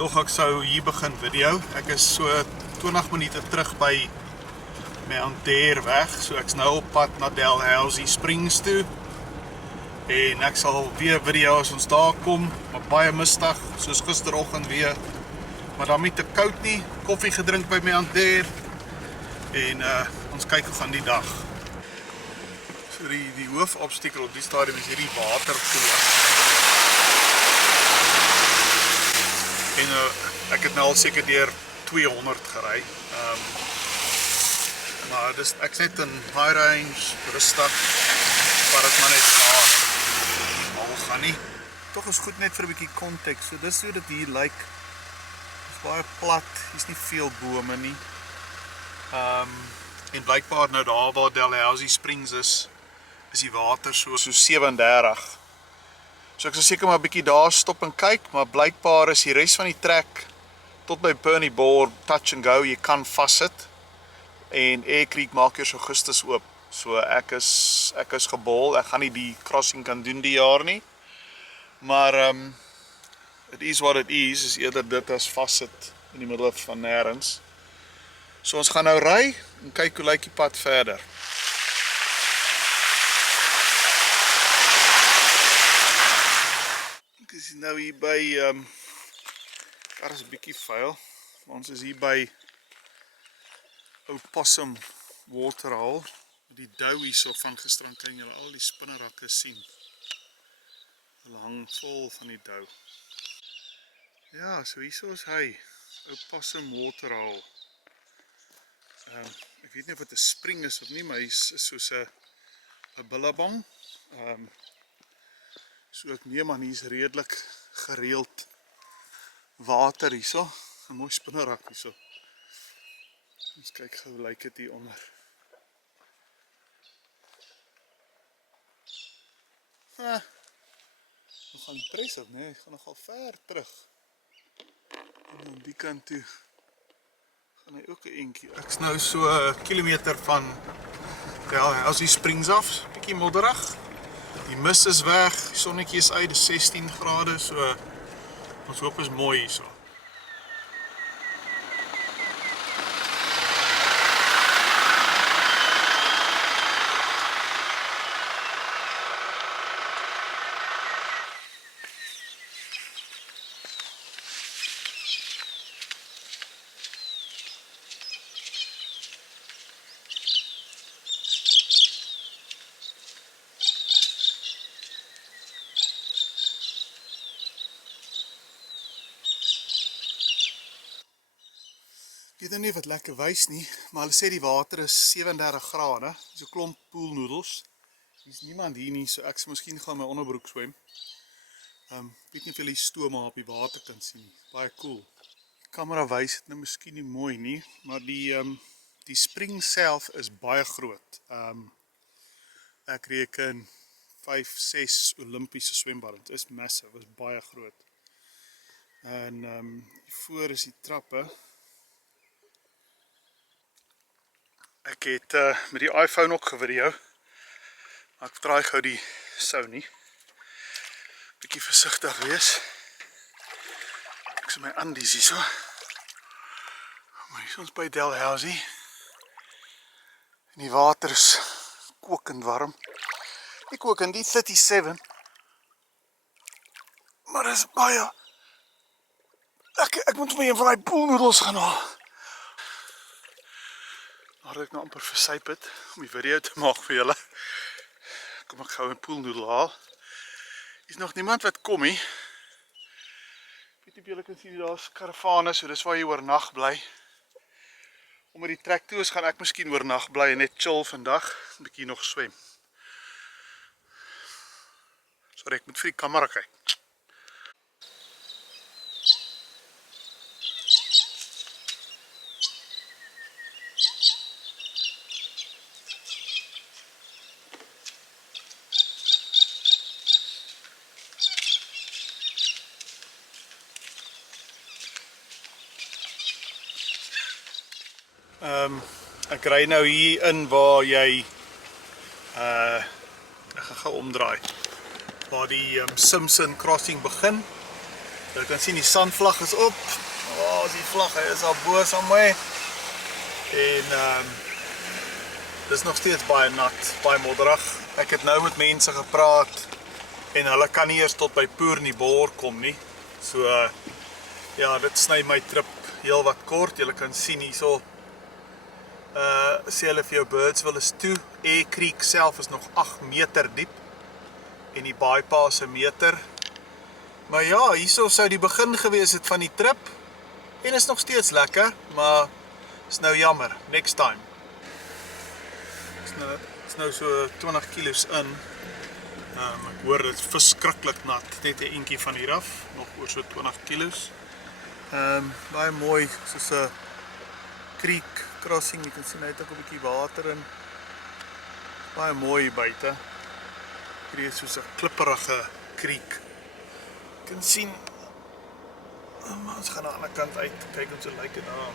Doch ek sou hier begin video. Ek is so 20 minute terug by Mount weg, so ek's nou op pad na Dalhousie Springs toe. En ek sal weer video as ons daar kom, maar baie mistig, soos gisteroggend weer. Maar dan nie te koud nie, koffie gedrink by Mount en ons kyk hoe gaan die dag. So die hoofobstakel op die stadium is hierdie watervloer. En ek het nou al seker deur 200 gery. Maar ek is net in high range, rustig, waar het maar net mal gaan nie. Toch is goed net vir 'n bietjie konteks. So dis hoe dit hier lyk. Dit is baie plat, hier is nie veel bome nie. En blykbaar nou daar waar Dalhousie Springs is die water so 37. So ek sal seker maar 'n bietjie daar stop en kyk, maar blykbaar is die res van die trek tot by Perney Boar touch and go, jy kan vassit. En Air Creek maak eers Augustus oop. So ek is gebol, ek gaan nie die crossing kan doen die jaar nie. Maar it is what it is eerder dit as vassit in die middel van nêrens. So ons gaan nou ry en kyk hoe lyk die pad verder. Ek is nou hier by daar is 'n bietjie vuil. Ons is hier by Opossum Waterhole. Die dou hierso van gisterand kan julle al die spinnerakke sien. Hulle hang vol van die dou. Ja, so hierso is hy. Opossum Waterhole. Ek weet nie of dit 'n spring is of nie, maar hy is soos 'n billabong. So ek neem aan hier's redelik gereeld water hierso. 'n Mooi spinnerak hierso. Ons kyk gou hoe lyk dit hier onder. Nog gaan impressive, nee, ek gaan nogal ver terug. En aan die kant toe gaan hy ook 'n entjie. Ek's nou so 'n kilometer van Dalhousie Springs af, bietjie modderig. Die mis is weg, die sonnetjie is uit, dis 16 grade, so ons hoop is mooi hierso. Ek weet nie wat lekker wys nie, maar hulle sê die water is 37 grade, so 'n klomp poolnoedels. Hier's niemand hier nie, so ek sal miskien gaan my onderbroek swem. Ek weet nie of julle die stoma op die water kan sien nie, baie cool. Die kamera wys dit nou miskien nie mooi nie, maar die spring self is baie groot. Ek reken 5, 6 Olimpiese swembad, dit is massive, dit is baie groot. En voor is die trappe. Ek het met die iPhone ook gevideo, maar ek draai gou die Sony. Bietjie versigtig wees. Ek sien my Andies hierso. Maar hier is ons by Dalhousie. En die water is kokend warm. Nie kokend, die 37. Maar dit is baie. Ek moet my een van die poolnoedels gaan haal. Nadat ek nou amper versyp het om die video te maak vir julle, kom ek gou 'n poolnoedel haal. Hier is nog niemand wat kom nie. Ek weet nie of julle kan sien, daar's karavane, so dis waar jy oornag bly. Om met die trek toe is, gaan ek miskien oornag bly en net chill vandag, 'n bietjie nog swem. Sorry, ek moet vir die kamera kyk. Ek ry nou hier in waar jy ek gaan gou omdraai waar die Simpson Crossing begin Jy kan sien die sandvlag is op. Oh, die vlag is al bo aan my. En dis nog steeds baie nat, baie modderig. Ek het nou met mense gepraat en hulle kan nie eers tot by Poornibor kom nie. So ja, dit sny my trip heel wat kort. Julle kan sien hierso sê hulle vir jou Birdsville is toe. Air Creek self is nog 8 meter diep en die bypass 'n meter. Maar ja, hierso sou die begin gewees het van die trip en is nog steeds lekker, maar is nou jammer, next time. Is nou so 20 kilos in. Ek hoor dit is verskriklik nat, net 'n entjie van hier af, nog oor so 20 kilos. Baie mooi, soos 'n creek crossing, jy kan sien net ook 'n bietjie water in. Baie mooi hier buite. Hier is soos 'n klipperige creek. Jy kan sien, maar ons gaan aan die ander kant uit, kyk hoe so lyk dit daar.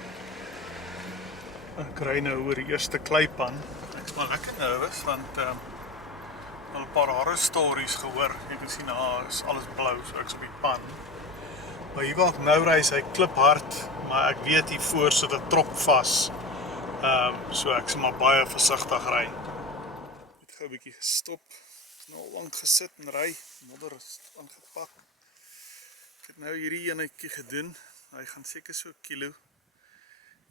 Ek ry nou oor die eerste kleipan. Ek is maar lekker nervus, want al 'n paar horror stories gehoor. Jy kan sien, is alles blou, so ek's op die pan. Maar hier waar ek nou ry, is hy kliphard, maar ek weet hier voor sit 'n trok vas. So ek sal maar baie versigtig ry. Ek het gou 'n bietjie gestop. Ek het nou al lank gesit en ry. Modder is aangepak. Ek het nou hierdie enetjie gedoen. Hy gaan seker so 'n kilo.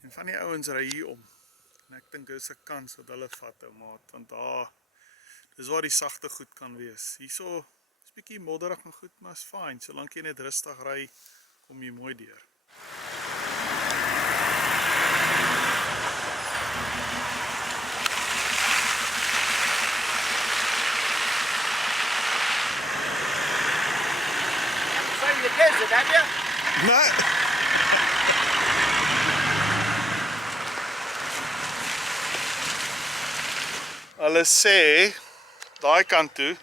En van die ouens ry hier om. En ek dink dis 'n kans dat hulle vat, ou maat, want dis waar die sagte goed kan wees. Hierso is bietjie modderig en goed, maar is fyn. Solank jy net rustig ry, kom jy mooi deur. Zijn je deze, heb je? Nee. Hulle sê, daai kant toe,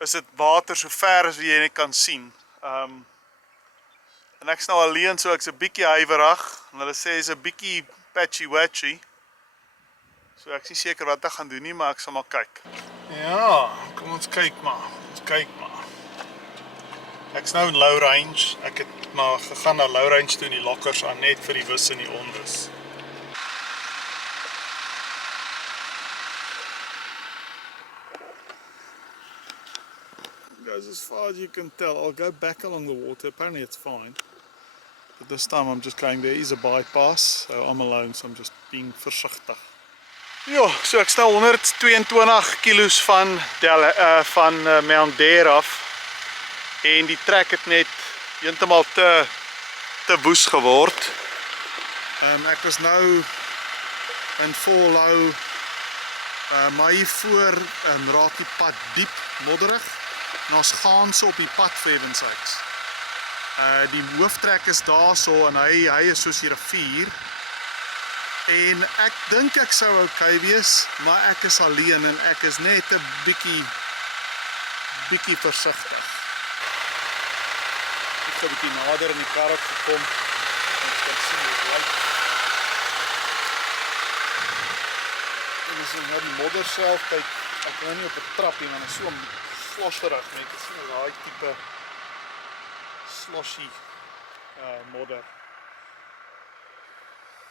is dit water so ver as jy net kan sien. En ek's nou alleen, so ek's 'n bietjie huiwerig. En hulle sê is 'n bietjie patchy-watchy. So ek is nie seker wat ek gaan doen nie, maar ek sal maar kyk. Ja, kom ons kyk maar. Ek's nou in Low Range. Ek het maar gegaan na Low Range toe in die lokkers aan net vir die wis en die onwis. Goes as far as you can tell. I'll go back along the water. Apparently it's fine. But this time I'm just going, there is a bypass. So I'm alone, so I'm just being versigtig. Ja, so ek stel 122 kilos van Mount Dare af. En die trek het net heeltemal te woes geword. Ek is nou in Volhou, maar hiervoor raak die pad diep modderig. En ons gaan so op die pad vir heaven's sakes. Die hooftrek is daarso en hy is soos die rivier. En ek dink ek sou okay wees, maar ek is alleen en ek is net 'n bietjie versigtig. Ek het 'n bietjie nader in die kar gekom. Ons kan sien hoe dit lyk. En dis nou die modder self, kyk, ek kan nie op 'n trap nie, want dit is so slosserig, net te sien daai tipe sloshy modder.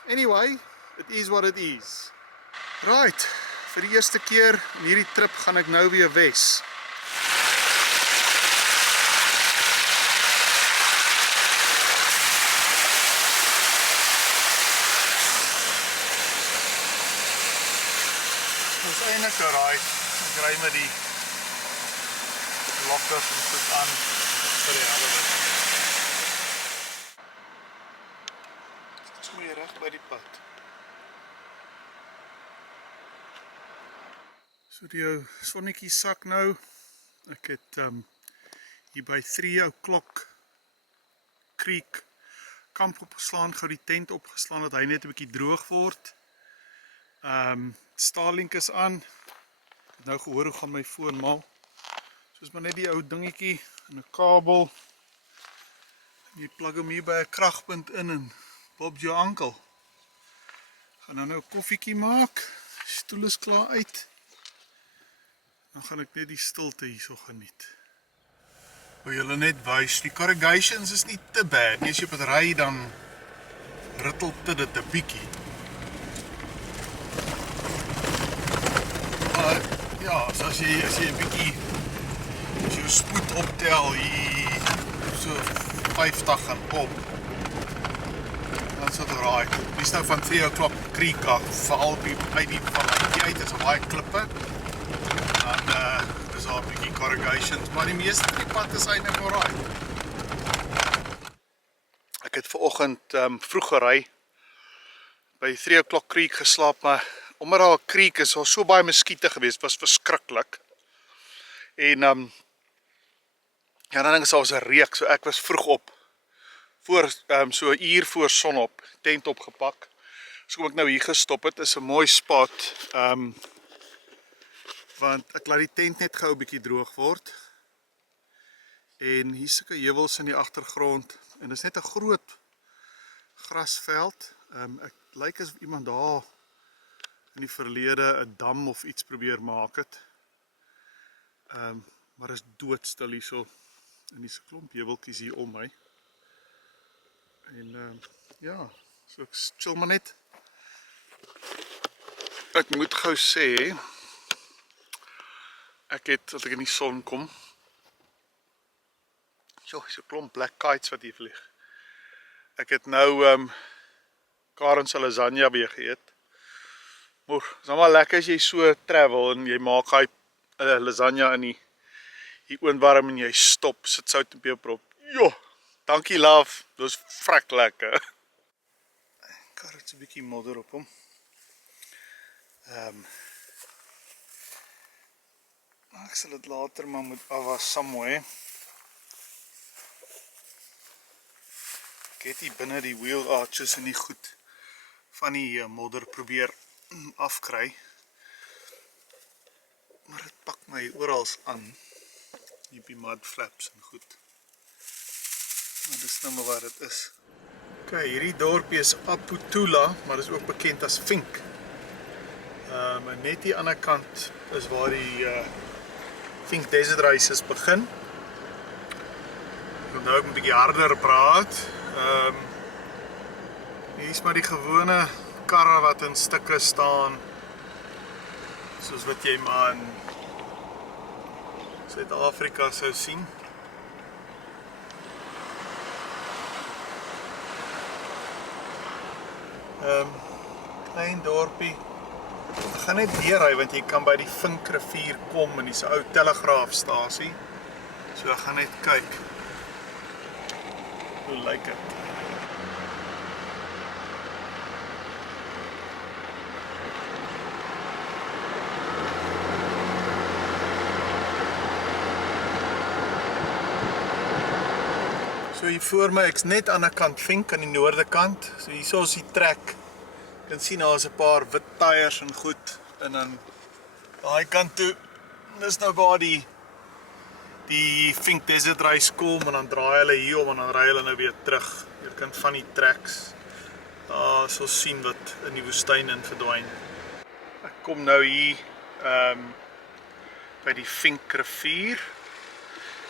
Anyway, it is what it is. Right, vir die eerste keer in hierdie trip gaan ek nou weer wes. Dit is eintlik 'n ride. Ek ry met die lokkers en goed aan vir die helwe. Dit is mooi reg by die pad. So die sonnetjie sak nou. Ek het hier by 3 o'clock Creek kamp opgeslaan, gou die tent opgeslaan dat hy net 'n bietjie droog word. Starlink is aan. Ek het nou gehoor hoe gaan my foon mal. Soos maar net die ou dingetjie en 'n kabel. En jy plug hom hier by 'n kragpunt in en Bob's jou uncle. Gaan nou 'n koffietjie maak. Die stoel is klaar uit. Dan gaan ek net die stilte hierso geniet. Wil julle net wys, die corrugations is nie te bad nie. As jy op het ry, dan rittel dit 'n bietjie. Maar ja, so as jy 'n bietjie as jy spoed optel hier so 50 en op, dan sal dit raai. Dis nou van 3 o'clock Creek af, veral uit die uit is baie klippe. Dan is daar 'n bietjie corrugations, maar die meeste van die pad is eintlik alright. Ek het vanoggend vroeg gery, by 3 o'clock Creek geslaap, maar omdat daar 'n creek is, daar so baie muskiete gewees, was verskriklik. En ja, dan is daar 'n reuk, so ek was vroeg op. So 'n uur voor sonop, tent opgepak. So kom ek nou hier gestop het, is 'n mooi spot. Want ek laat die tent net gou 'n bietjie droog word. En hier sulke heuwels in die agtergrond en dis net 'n groot grasveld. Ek lyk as iemand daar in die verlede 'n dam of iets probeer maak het. Maar is doodstil hierso. En dis 'n klomp heuweltjies hier om my. En ja, so ek chill maar net. Ek moet gou sê, ek het, as ek in die son kom, so 'n klomp black kites wat hier vlieg. Ek het nou Karen se lasagna weer geëet. Maar is nou maar lekker as jy so travel en jy maak hy lasagna in die oonwarm en jy stop, sit sout en peper op. Jo, dankie love, dit was vrek lekker. Kar het 'n bietjie modder op hom. Ek sal dit later maar moet afwas somewhere. Ek het hier binne die wheel arches en die goed van die modder probeer afkry. Maar dit pak my oral aan. Hier op die mud flaps en goed. Maar dis nou maar wat dit is. Ok, hierdie dorpie is Aputula, maar dis ook bekend as Vink. En net die ander kant is waar die Vink Desert Races begin. Ek wil nou ook 'n bietjie harder praat. Hier is maar die gewone karre wat in stukke staan, soos wat jy maar in Suid-Afrika sou sien. Klein dorpie. Ek gaan net deurry want jy kan by die Vinkrivier kom en dis 'n ou telegraafstasie. So ek gaan net kyk. Hoe lyk dit? So hier voor my, ek's net aan die kant Vink aan die noorde kant. So hier is die trek. Jy kan sien daar is 'n paar wit tyres en goed. En dan daai kant toe, dis nou waar die Vink Desert Race kom en dan draai hulle hier om en dan ry hulle nou weer terug. Jy kan van die tracks daar sal sien wat in die woestyn in verdwyn. Ek kom nou hier by die Vinkrivier.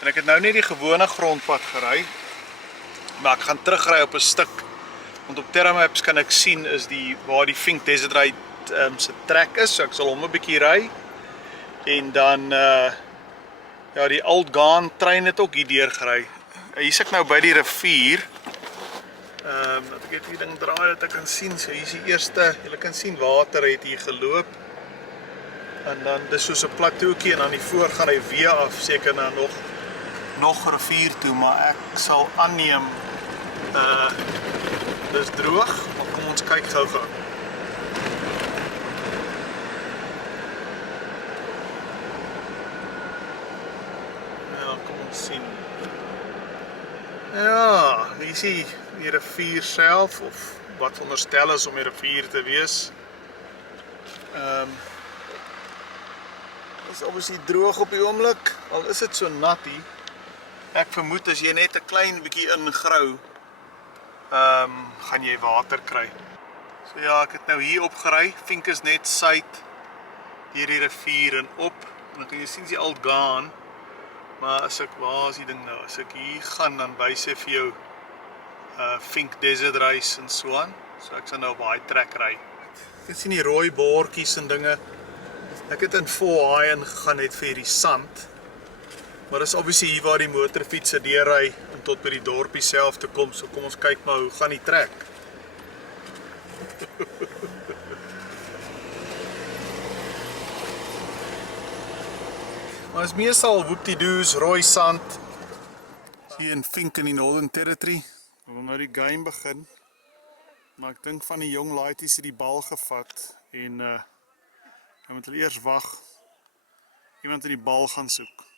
En ek het nou net die gewone grondpad gery. Maar ek gaan terugry op 'n stuk. Want op Terra Maps kan ek sien is waar die Vink Desert Race se trek is. So ek sal hom 'n bietjie ry. En dan ja, die Old Ghan trein het ook hier deur gery. Hier is ek nou by die rivier. Dat ek hierdie ding draai dat ek kan sien. So hier is die eerste, julle kan sien water het hier geloop. En dan dis soos 'n plateaukie en dan die voor gaan hy weer af, seker na nog rivier toe, maar ek sal aanneem dis droog, maar kom ons kyk gou-gou. Ja, kom ons sien. Ja, hier is die rivier self, of wat veronderstel is om 'n rivier te wees. Is obviously droog op die oomblik, al is dit so nat hier. Ek vermoed as jy net 'n klein bietjie ingrou, gaan jy water kry. So ja, ek het nou hier opgery. Vink is net suid deur die rivier en op. En dan kan jy sien die Old Ghan. Maar as ek, waar is die ding nou? As ek hier gaan, dan wys hy vir jou Vink Desert Race en so aan. So ek sal nou op daai trek ry. Ek kan sien die rooi bordjies en dinge. Ek het in vol haai ingegaan net vir hierdie sand. Maar dis obviously hier waar die motorfietsse deurry en tot by die dorpie self te kom. So kom ons kyk maar hoe gaan die trek. Maar is meestal whoop-de-doos, rooi sand. Hier in Vink in die Northern Territory. We wil nou die game begin. Maar ek dink van die jong laities het die bal gevat. En dan moet hulle eers wag. Iemand in die bal gaan soek.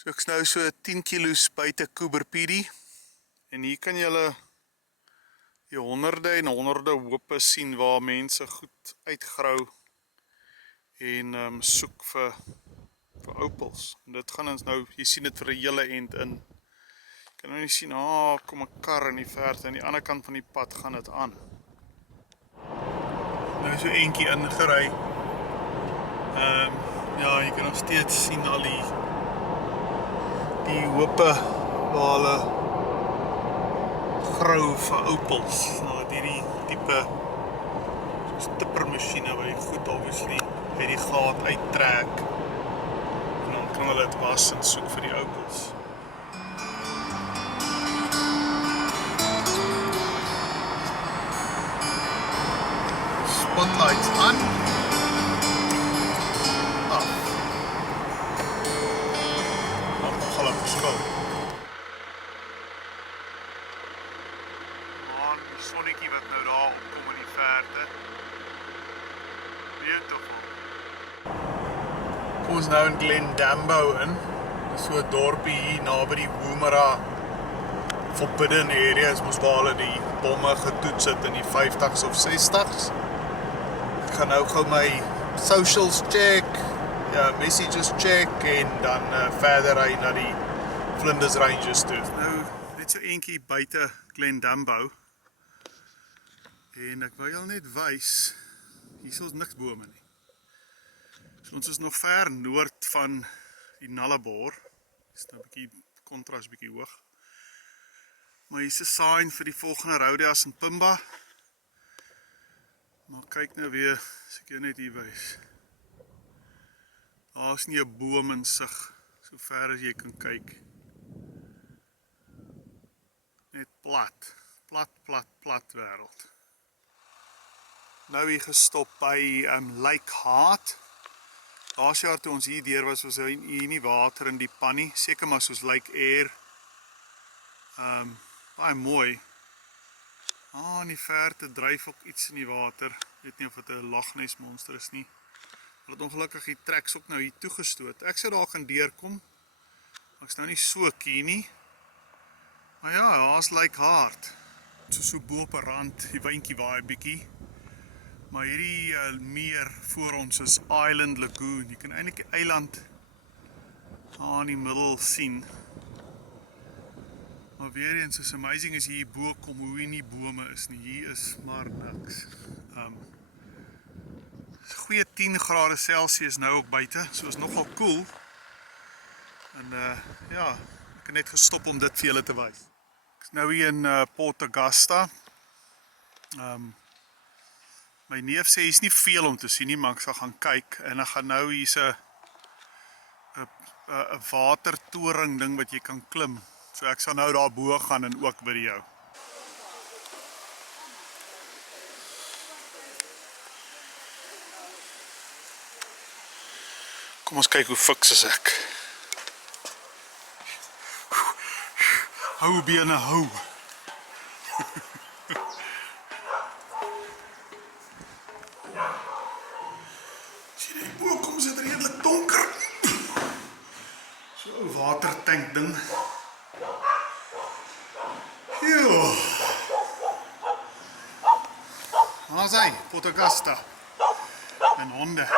So ek's nou so 10 kilos buite Coober Pedy. En hier kan julle die honderde en honderde hoope sien waar mense goed uitgrou en soek vir opals. En dit gaan ons nou, jy sien dit vir 'n hele end in. Jy kan nou nie sien, kom 'n kar in die verte, aan die ander kant van die pad gaan dit aan. Nou so eentjie ingery. Ja, jy kan nog steeds sien al die hoope waar hulle grou vir opals. Nou hierdie tipe tippermasjiene waar jy goed obviously uit die gat uittrek en dan kan hulle dit was en soek vir die opals. Spotlights aan. Nogal 'n verskil. Die sonnetjie wat nou daar opkom in die verte. Beautiful. Kom ons nou in Glendambo in. Dis so 'n dorpie hier naby die Woomera forbidden area. Is mos waar hulle die bomme getoets het in die 50s of 60s. Ek gaan nou gou my socials check, ja, messages check en dan verder ry na die Flinders Ranges toe. Nou net so eentjie buite Glendambo. En ek wil julle net wys, hier is niks bome nie. So ons is nog ver noord van die Nullarbor. Dis nou 'n bietjie kontras bietjie hoog. Maar hier is 'n sign vir die volgende Rodeas in Pimba. Maar kyk nou weer, as ek jou net hier wys. Daar is nie 'n boom in sig, so ver as jy kan kyk. Net plat, plat wêreld. Nou hier gestop by Lake Hart. Laas jaar toe ons hier deur was hier nie water in die pan nie, seker maar soos Lake Eyre. Baie mooi. In die verte dryf ook iets in die water. Ek weet nie of dit 'n Loch Ness monster is nie. Hulle het ongelukkig die treks ook nou hier toegestoot. Ek sou daar gaan deurkom. Maar ek's nou nie so keen nie. Maar ja, daar's Lake Hart. So bo op 'n rand, die windjie waai 'n bietjie. Maar hierdie meer voor ons is Island Lagoon. Jy kan eintlik die eiland in die middel sien. Maar weer eens, is amazing as hier bo kom hoe hier nie bome is nie. Hier is maar niks. Goeie 10 grade Celsius nou ook buite, so is nogal koel. En ja, ek het net gestop om dit vir julle te wys. Ek is nou hier in Port Augusta. My neef sê hier's nie veel om te sien nie, maar ek sal gaan kyk en ek gaan nou hier's 'n watertoring ding wat jy kan klim. So ek sal nou daar bo gaan en ook video. Kom ons kyk hoe fiks is ek. Hou bene hou. Sien jy, boom, kom sit redelik donker. So 'n watertank ding. Joh. Waar is hy? Port Augusta. En honde.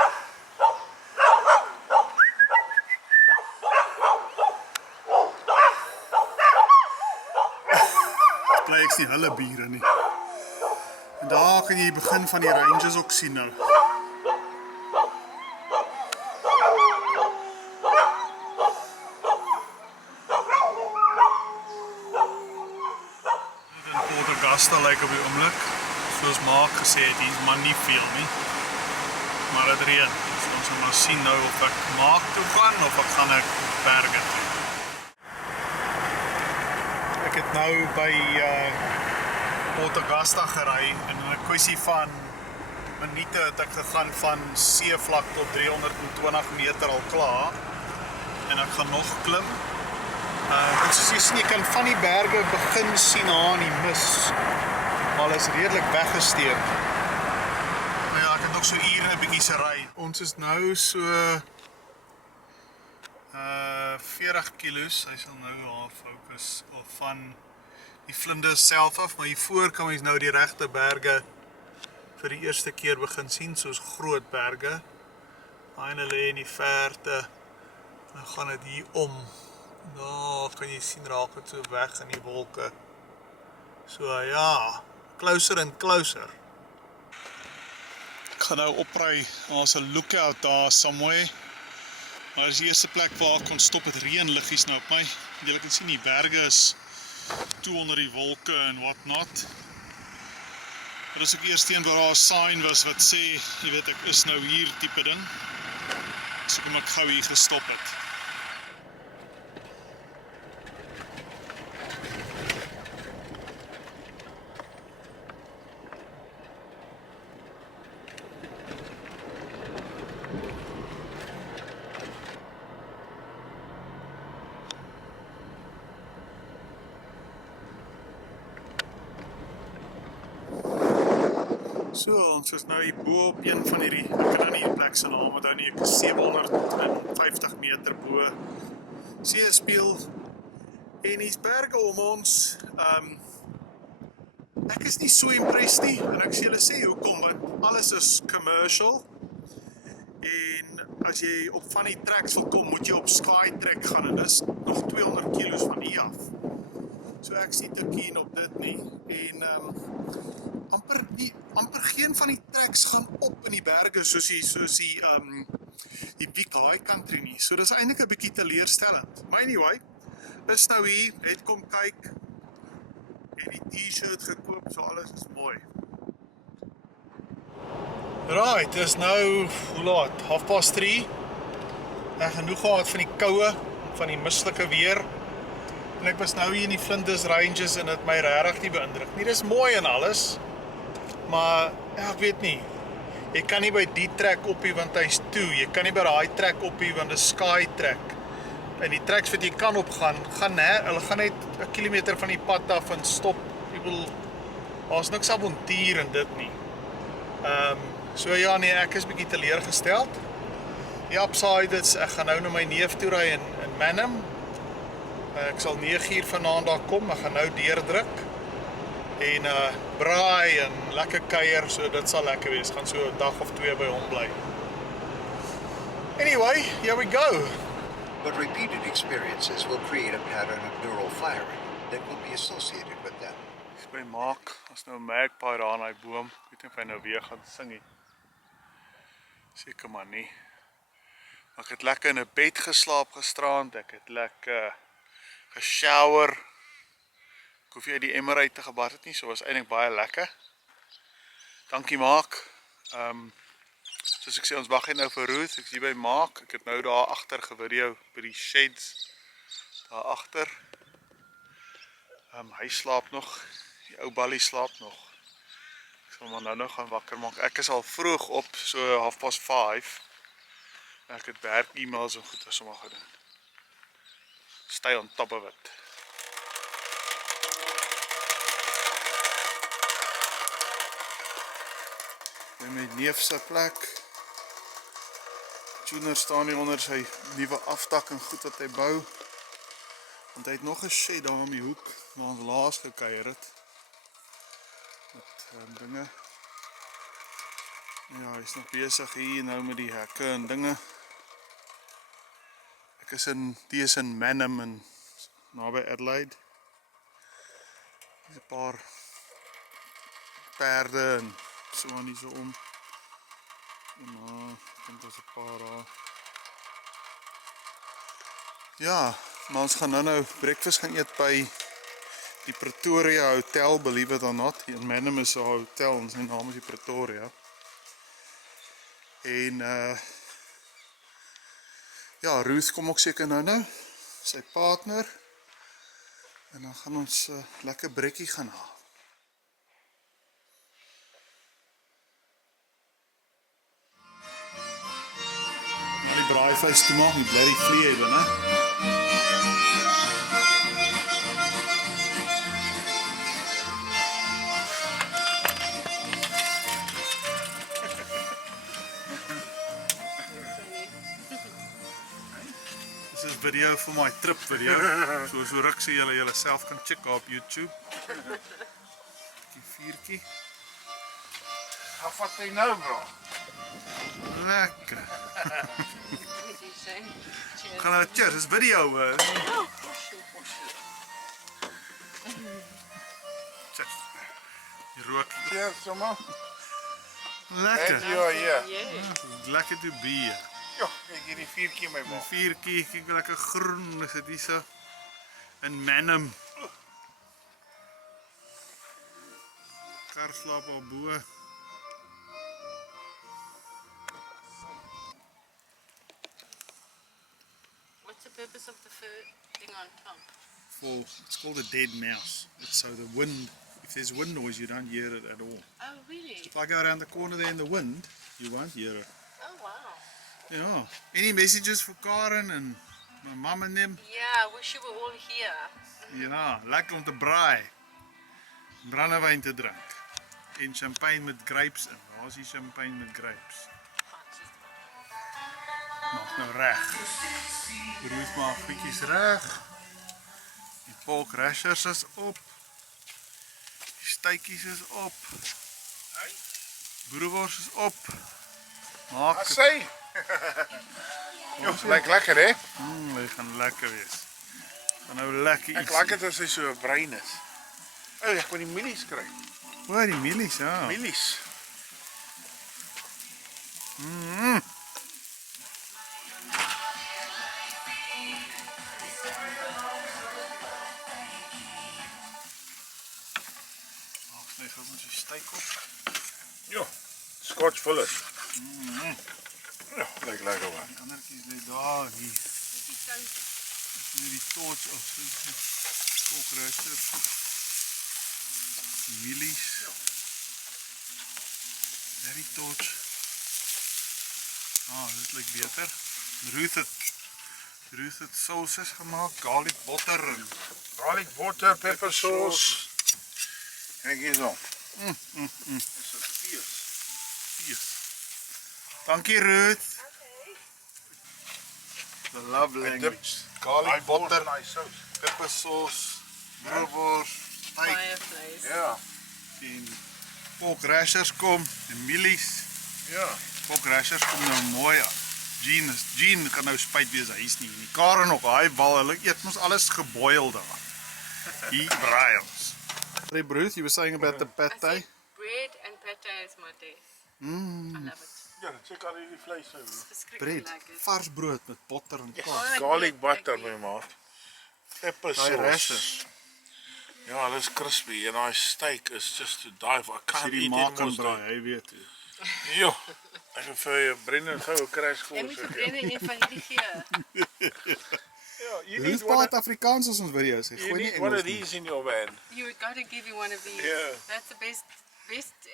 Bly ek nie hulle bure nie. En daar kan jy die begin van die ranges ook sien nou. In Port Augusta lyk op die oomblik, soos Mark gesê het, hier is maar nie veel nie. Maar het reën, so ons gaan maar sien nou of ek Mark toe gaan of ek gaan ek berge toe. Ek het nou by Port Augusta gery en in 'n kwessie van minute het ek gegaan van seevlak tot 320 meter al klaar en ek gaan nog klim. En soos jy sien, jy kan van die berge begin sien aan die mis, maar hulle is redelik weggesteek. Nou ja, ek het nog so uur en 'n bietjie se ry. Ons is nou so 40 kilos, hy sal nou haar fokus van die Flinders self af, maar hiervoor kan ons nou die regte berge vir die eerste keer begin sien, soos groot berge. Daai lê in die verte, dan gaan dit hier om. Daar kan jy sien raak het so weg in die wolke. So ja, closer and closer. Ek gaan nou opry, daar's 'n lookout daar somewhere. Maar dis die eerste plek waar ek kon stop, het reën liggies nou op my. Jy kan sien die berge is toe onder die wolke en what not. Dit is ook eers een waar daar 'n sign was wat sê, jy weet ek is nou hier tipe ding. So kom ek gou hier gestop het. So, ons is nou hier bo op een van hierdie, ek kan nou nie die plek se naam onthou nie, ek is 750 meter bo seespieël en hier's berge om ons. Ek is nie so impressed nie en ek sê julle sê hoekom, want alles is commercial en as jy op van die tracks wil kom, moet jy op Skytrack gaan en dis nog 200 kilos van hier af. So ek sien te keen op dit nie en amper geen van die tracks gaan op in die berge soos die Big High Country nie. So dis eintlik 'n bietjie teleurstellend. Maar anyway, is nou hier, het kom kyk en die t-shirt gekoop, so alles is mooi. Right, is nou, hoe laat? 3:30. Ek genoeg gehad van die koue, van die mislike weer. En ek was nou hier in die Flinders Ranges en het my regtig nie beïndruk nie. Dis mooi en alles, maar ja, ek weet nie. Jy kan nie by die trek oppie want hy's toe. Jy kan nie by daai trek oppie want dis Skytrack. En die treks wat jy kan opgaan, hulle gaan net 'n kilometer van die pad af en stop. Ek bedoel, daar's niks avontuur in dit nie. So ja nee, ek is bietjie teleurgesteld. Die upside is, ek gaan nou na my neef toe ry in Manham. Ek sal 9 uur vanaand daar kom, ek gaan nou deurdruk. En braai en lekker kuier, so dit sal lekker wees. Gaan so 'n dag of 2 by hom bly. Anyway, here we go. But repeated experiences will create a pattern of neural firing that will be associated with them. Dis by Mark, as nou 'n magpie daar aan hy boom. Ek weet nie of hy nou weer gaan sing nie. Seker maar nie. Ek het lekker in 'n bed geslaap gisterand, ek het lekker geshower. Ek hoef jy die emmer uit te gebad het nie, so was eintlik baie lekker. Dankie Mark. Soos ek sê, ons wag nou vir Ruth, ek is hier by Mark, ek het nou daar agter gevideo, by die sheds, daar agter. Hy slaap nog, die ou Ballie slaap nog. Ek sal maar nou gaan wakker maak, ek is al vroeg op, so 5:30. Ek het werk e-mails en goed sommer gedoen. Stay on top of it. En my neef se plek. Tuner staan hier onder sy nuwe aftak en goed wat hy bou. Want hy het nog 'n shed daar om die hoek waar ons laas gekuier het. Met dinge. Ja, hy is nog besig hier nou met die hekke en dinge. Die is in Manham en naby Adelaide. Hier 'n paar perde en so aan hier so om. En nou, komt ons 'n paar daar. Ja, maar ons gaan nou breakfast gaan eet by die Pretoria Hotel, believe it or not. Hier in Manham is 'n hotel en sy naam is die Pretoria. En ja, Ruth kom ook seker nou, sy partner. En dan gaan ons lekker brekkie gaan haal. Nou die braaivleis toe maak, die bly die vlee hebben, hè. This is video for my trip video. So ruk sê julle self kan check op YouTube. Die viertjie. How vat jy nou, bro? Lekker. Gaan nou cheers, dis video. Cheers. Die rook. Cheers, sommer. Lekker. Ja. Lekker to be here. Ja, kyk hierdie viertjie my man. Viertjie, kyk lekker groen is dit hier so. In Manham. Kar slaap al bo. What's the purpose of the fur thing on top? It's called a dead mouse. It's so the wind, if there's wind noise, you don't hear it at all. Oh, really? If I go around the corner there in the wind, you won't hear it. Oh, wow. Yeah. Any messages for Karen and my mum and them? Yeah, I wish you were all here. Ja, lekker om te braai. Brandewyn te drink. En champagne met grapes in. Waar is die champagne met grapes? Maak nou reg. Ruth maak goedjies reg. Die pork rashers is op. Die steakies is op. Boerewors is op. Maak Wat sê? Jo, lyk lekker hè? Dit gaan lekker wees. Gaan nou lekker Ek like dit as hy so bruin is. O, ek moet die mielies kry. O, die mielies, ja. Mielies. Sny gou met so steak op. Ja, Scotch vullis. Ja, lyk lekker hoor. Die andertjies lê daar, hier. Die torch of kookruister. Mielies. Daar die torch. Dit lyk beter. Ruth het sauces gemaakt, garlic butter en Garlic water, pepper sauce. Kijk hier zo. Dis 'n vies. Dankie Ruth. The love language. Garlic butter, pepper sauce, boerewors, steak. Fireplace. Ja. En pork rashers kom, en mielies. Ja. Pork rashers kom nou mooi aan. Jean kan nou spyt wees, hy is nie. Die Karen nog, hy bal, hulle eet ons alles geboil daar. Hier braai ons. Hey Bruce, you were saying about the pad I thai? said bread and pad thai is my day. I love it. Ja, check al hierdie vleis nou. It's verschrikkelijk Bread, lekker. vars brood met botter en kaas. Oh, Garlic ek butter weet. my maat. Pepper Daai sauce. rashers. Ja, dit is crispy en daai steak is just to die for. I As jy can't die eat maak en it braai, hy weet hoe. Ja. Ek gaan vir jou Brendan gou 'n crash Jy course moet vir gee. Brendan een van hierdie gee. Ja, you Ruth need one. praat Afrikaans as ons video's, hy You gooi nie need one of Engels nie. these in your van. You got to give you one of these. Yeah. That's the best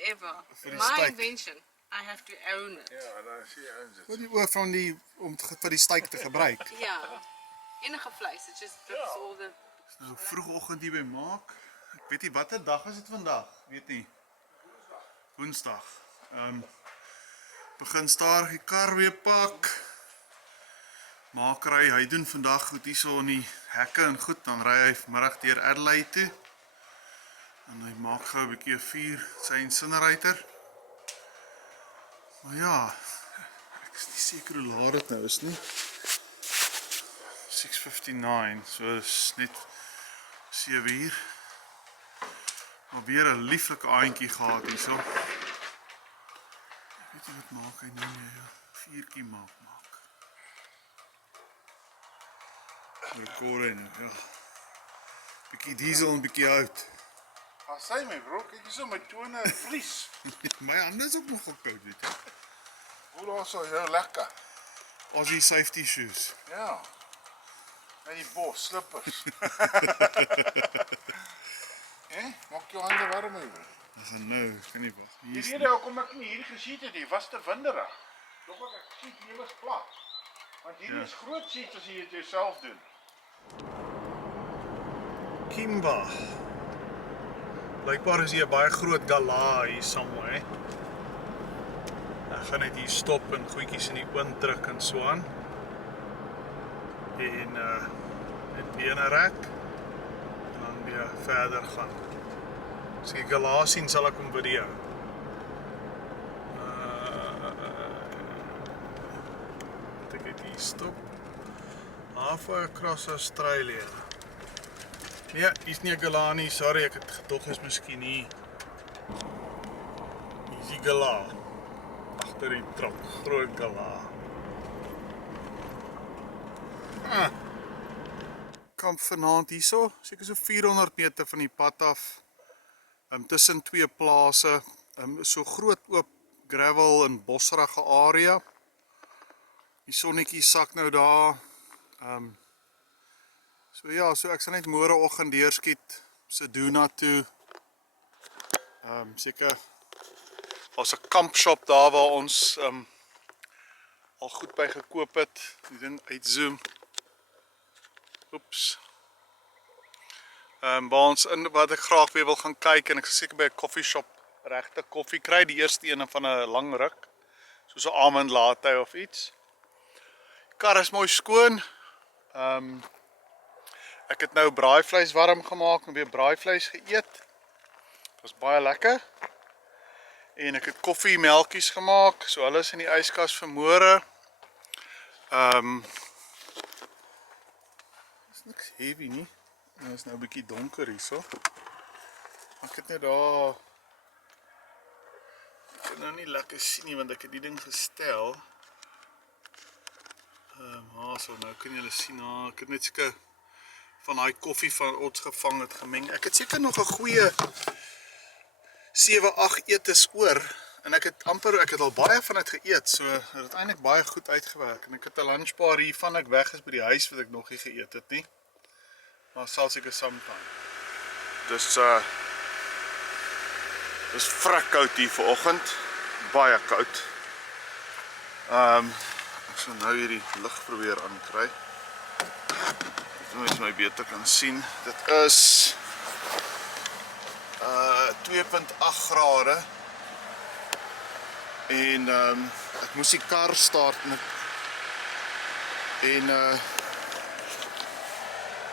ever. Vir die My steak. invention. I have to own it. Ja, dan zie je ons Wat die oor van die, om vir die steak te gebruik. Ja. Enige vleis, it's just that's all the... Nou vroegoggend hier by maak. Ek weet nie watter dag is dit vandag, weet nie. Woensdag. Begin stadig die kar weer pak. Maak ry, hy doen vandag goed hierso in die hekke en goed, dan ry hy vanmiddag deur Adelaide toe. En hy maak gou 'n bietjie 'n vuur, sy incinerator. Maar ja, ek is nie seker hoe laat dit nou is nie. 6:59, so is net 7 uur. Maar weer 'n lieflike aantjie gehad hierso. Ek weet nie wat maak hy nou nie, ja. Vuurtjie maak. Rekorde nou, ja. Bietjie diesel en bietjie hout. Gaan sy my bro, kyk hier so my tone vlies. My hande is ook nogal koud, weet jy. Hoe daar so heel lekker. Aussie safety shoes. Ja. En die bos, slippers. Maak jou hande warm my bro. Ek gaan nou, kan nie wag. Hier Die is rede hoekom ek nie hier gesien het, die was te winderig. Dog ek sien hier was plat. Want hier is groot seats as jy dit jouself doen. Kimba. Blykbaar is hier 'n baie groot gala hier somewhere. Ek gaan net hier stop en goedjies in die oond druk en so aan. En net bene rek. En dan weer verder gaan. As ek gala sien sal ek hom video. Ek het hier stop. Halfway across Australia. Nee, hier's nie 'n gala nie, sorry, ek het gedog is miskien hier. Hier's die gala. Agter die trap, groot gala. Kamp vanaand hierso, seker so 400 meter van die pad af. Tussen twee plase, so groot oop gravel en bosrige area. Die sonnetjie sak nou daar. So ja, so ek sal net môreoggend deurskiet Sedona toe. Seker ons 'n kampshop daar waar ons al goed by gekoop het. Die ding uitzoom. Oeps. Waar ons in wat ek graag weer wil gaan kyk en ek seker by 'n coffee shop regte koffie kry, die eerste een van 'n lang ruk. Soos 'n almond latte of iets. Die kar is mooi skoon. Ek het nou braaivleis warm gemaak en weer braaivleis geëet. Dit was baie lekker. En ek het koffie melkies gemaak, so hulle is in die yskas vir môre. Is niks heavy nie. Dit is nou 'n bietjie donker hierso. Ek het net daar. Ek kan nou nie lekker sien nie want ek het die ding gestel. So nou kan julle sien, ek het net seker van daai koffie van ons gevang het gemeng. Ek het seker nog 'n goeie 7-8 etes oor en ek het al baie van dit geëet, so dit het eintlik baie goed uitgewerk en ek het 'n lunchbar hiervan ek weg is by die huis wat ek nog nie geëet het nie. Maar sal seker sometime. Dis vrek koud hier vanoggend, baie koud. Ek sal nou hierdie lig probeer aankry. Dat mens my beter kan sien. Dit is 2.8 grade. En ek moes die kar start en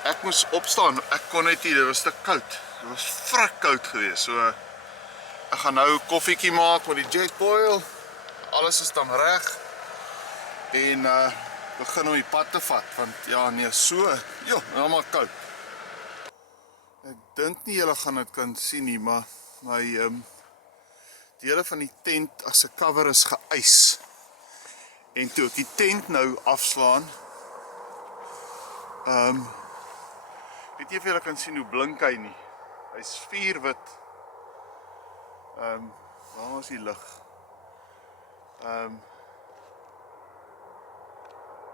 ek moes opstaan. Ek kon net nie, dit was te koud. Dit was vrek koud geweest. So ek gaan nou 'n koffietjie maak met die Jetboil. Alles is dan reg. En begin om die pad te vat, want ja nee, so, nou maar koud. Ek dink nie julle gaan dit kan sien nie, maar my dele van die tent as 'n cover is geëis. En toe ek die tent nou afslaan, weet jy of julle kan sien hoe blink hy nie? Hy's vuurwit. Waar is die lig?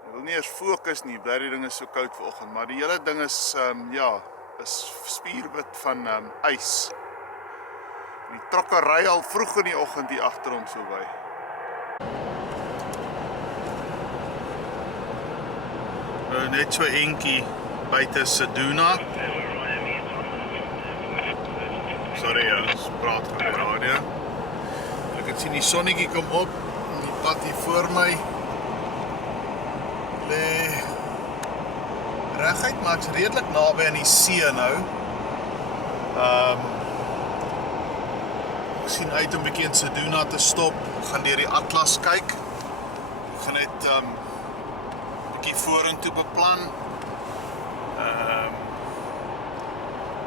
Ek wil nie eens fokus nie, bly die ding is so koud vanoggend, maar die hele ding is is spierwit van ys. Die trokke ry al vroeg in die oggend hier agter ons so by. Net so entjie buite Sedona. Sorry, ons praat op die radio. Ek kan sien die sonnetjie kom op en die pad hier voor my lê reguit, maar ek's redelik naby aan die see nou. Ek sien uit om bietjie in Sedona te stop, gaan deur die atlas kyk. Ek gaan net bietjie vorentoe beplan.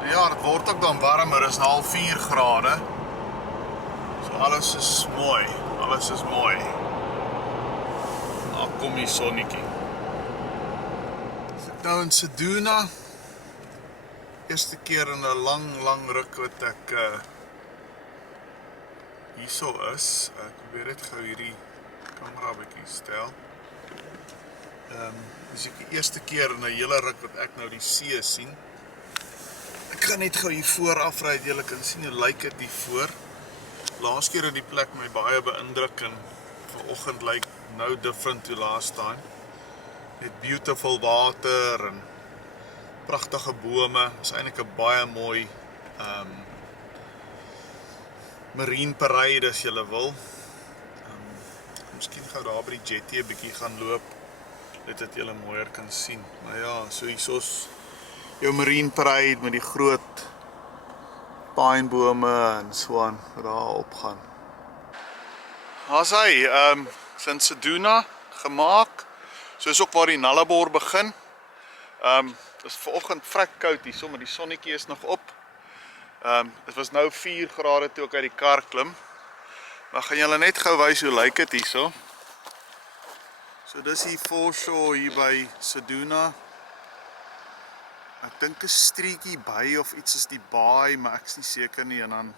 Ja, het word ook dan warmer, is nou al 4 grade. So alles is mooi, alles is mooi. Nou kom die sonnetjie. As ek nou in Sedona, eerste keer in 'n lang ruk wat ek hierso is. Ek probeer net gou hierdie kamera bietjie stel. Dis die eerste keer in 'n hele ruk wat ek nou die see sien. Ek gaan net gou hier voor afry, julle kan sien hoe lyk dit hier voor. Laas keer het die plek my baie beïndruk en vanoggend lyk nou different to last time. Net beautiful water en pragtige bome. Is eintlik 'n baie mooi marine parade as julle wil. Miskien gou daar by die jetty 'n bietjie gaan loop, dat julle mooier kan sien. Maar ja, so hierso's jou marine parade met die groot pynbome en so aan wat daar opgaan. As hy, in Sedona gemaak. So is ook waar die Nullarbor begin. Dit is vanoggend vrek koud hier, sommer die sonnetjie is nog op. Dit was nou 4 grade toe ek uit die kar klim. Maar gaan julle net gou wys hoe lyk dit hierso. So dis die foreshore hier by Sedona. Ek dink 'n streetjie by of iets is die baai, maar ek's nie seker nie. En dan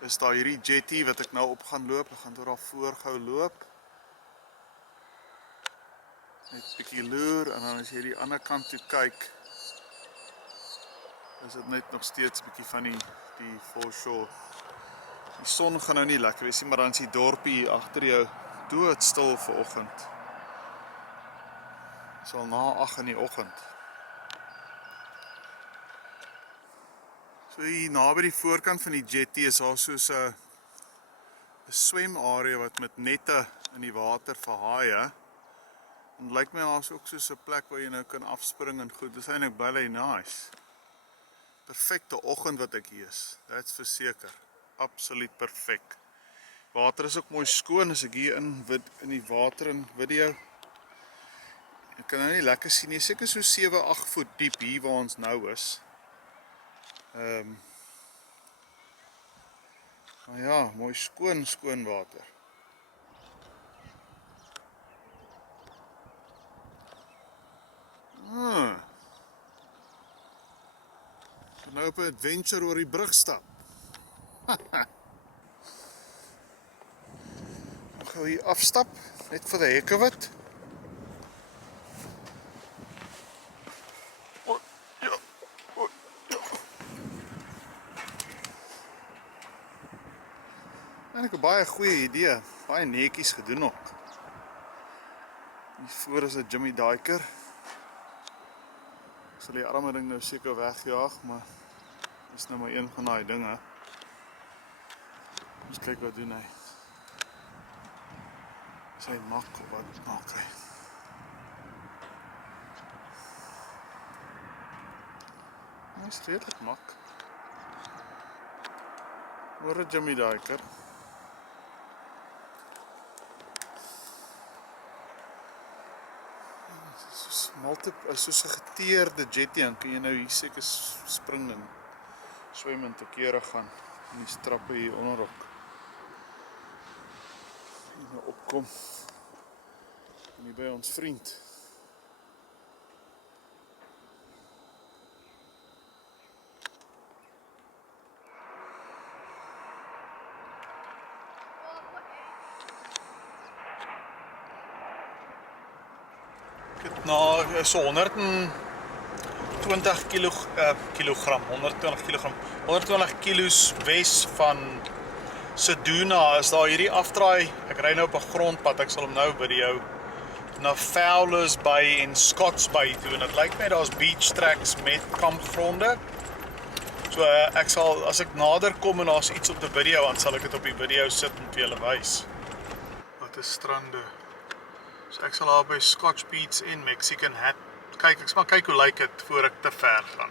is daar hierdie jetty wat ek nou op gaan loop. Ek gaan daar voor gou loop. Net 'n bietjie loer en dan as jy die ander kant toe kyk, is dit net nog steeds 'n bietjie van die foreshore. Die son gaan nou nie lekker wees nie, maar dan is die dorpie hier agter jou doodstil vanoggend. Dit is al na 8 in die oggend. So hier naby die voorkant van die jetty is daar soos 'n swemarea wat met nette in die water vir haie. En lyk my daar is ook soos 'n plek waar jy nou kan afspring en goed. Dis eintlik baie nice. Perfekte oggend wat ek hier is. Dit's verseker. Absoluut perfek. Water is ook mooi skoon as ek hier in die water in video. Ek kan nou nie lekker sien nie. Seker so 7-8 voet diep hier waar ons nou is. Maar ja, mooi skoon water. Nou op 'n adventure oor die brug stap. Ek gaan hier afstap, net vir die hekke wat. En ek 'n baie goeie idee, baie netjies gedoen ook. Hier voor is 'n Jimmy Duiker. Ek sal die arme ding nou seker wegjaag, maar dis nou maar een van daai dinge. Ons kyk wat doen hy. Is hy mak of wat maak hy? Hy is redelijk mak. Hoor 'n Jimmy Duiker. Soos 'n geteerde jetty, en kan jy nou hier seker spring en swem en te kere gaan in die strappe hier onderop. Hier nou opkom. En hier by ons vriend. Nou, so 120 kilos wes van Sedona is daar hierdie afdraai. Ek ry nou op 'n grondpad, ek sal hom nou video na Fowler's Bay en Scott's Bay toe en dit lyk my daar's beach tracks met kampgronde. So ek sal, as ek nader kom en daar's iets op die video, dan sal ek dit op die video sit en vir julle wys. Wat is strande. So ek sal daar by Scotch Beach en Mexican Hat kyk, ek sal maar kyk hoe lyk dit voor ek te ver gaan.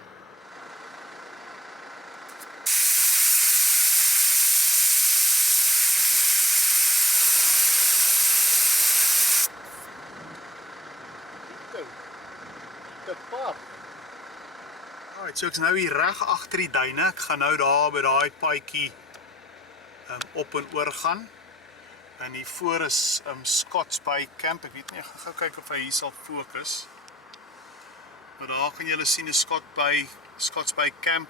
Alright, so ek's nou hier reg agter die duine. Ek gaan nou daar by daai paadjie op en oor gaan. En hier voor is Scott's Bay Camp. Ek weet nie, ek gaan gou kyk of hy hier sal fokus. Maar daar kan julle sien 'n Scott's Bay Camp.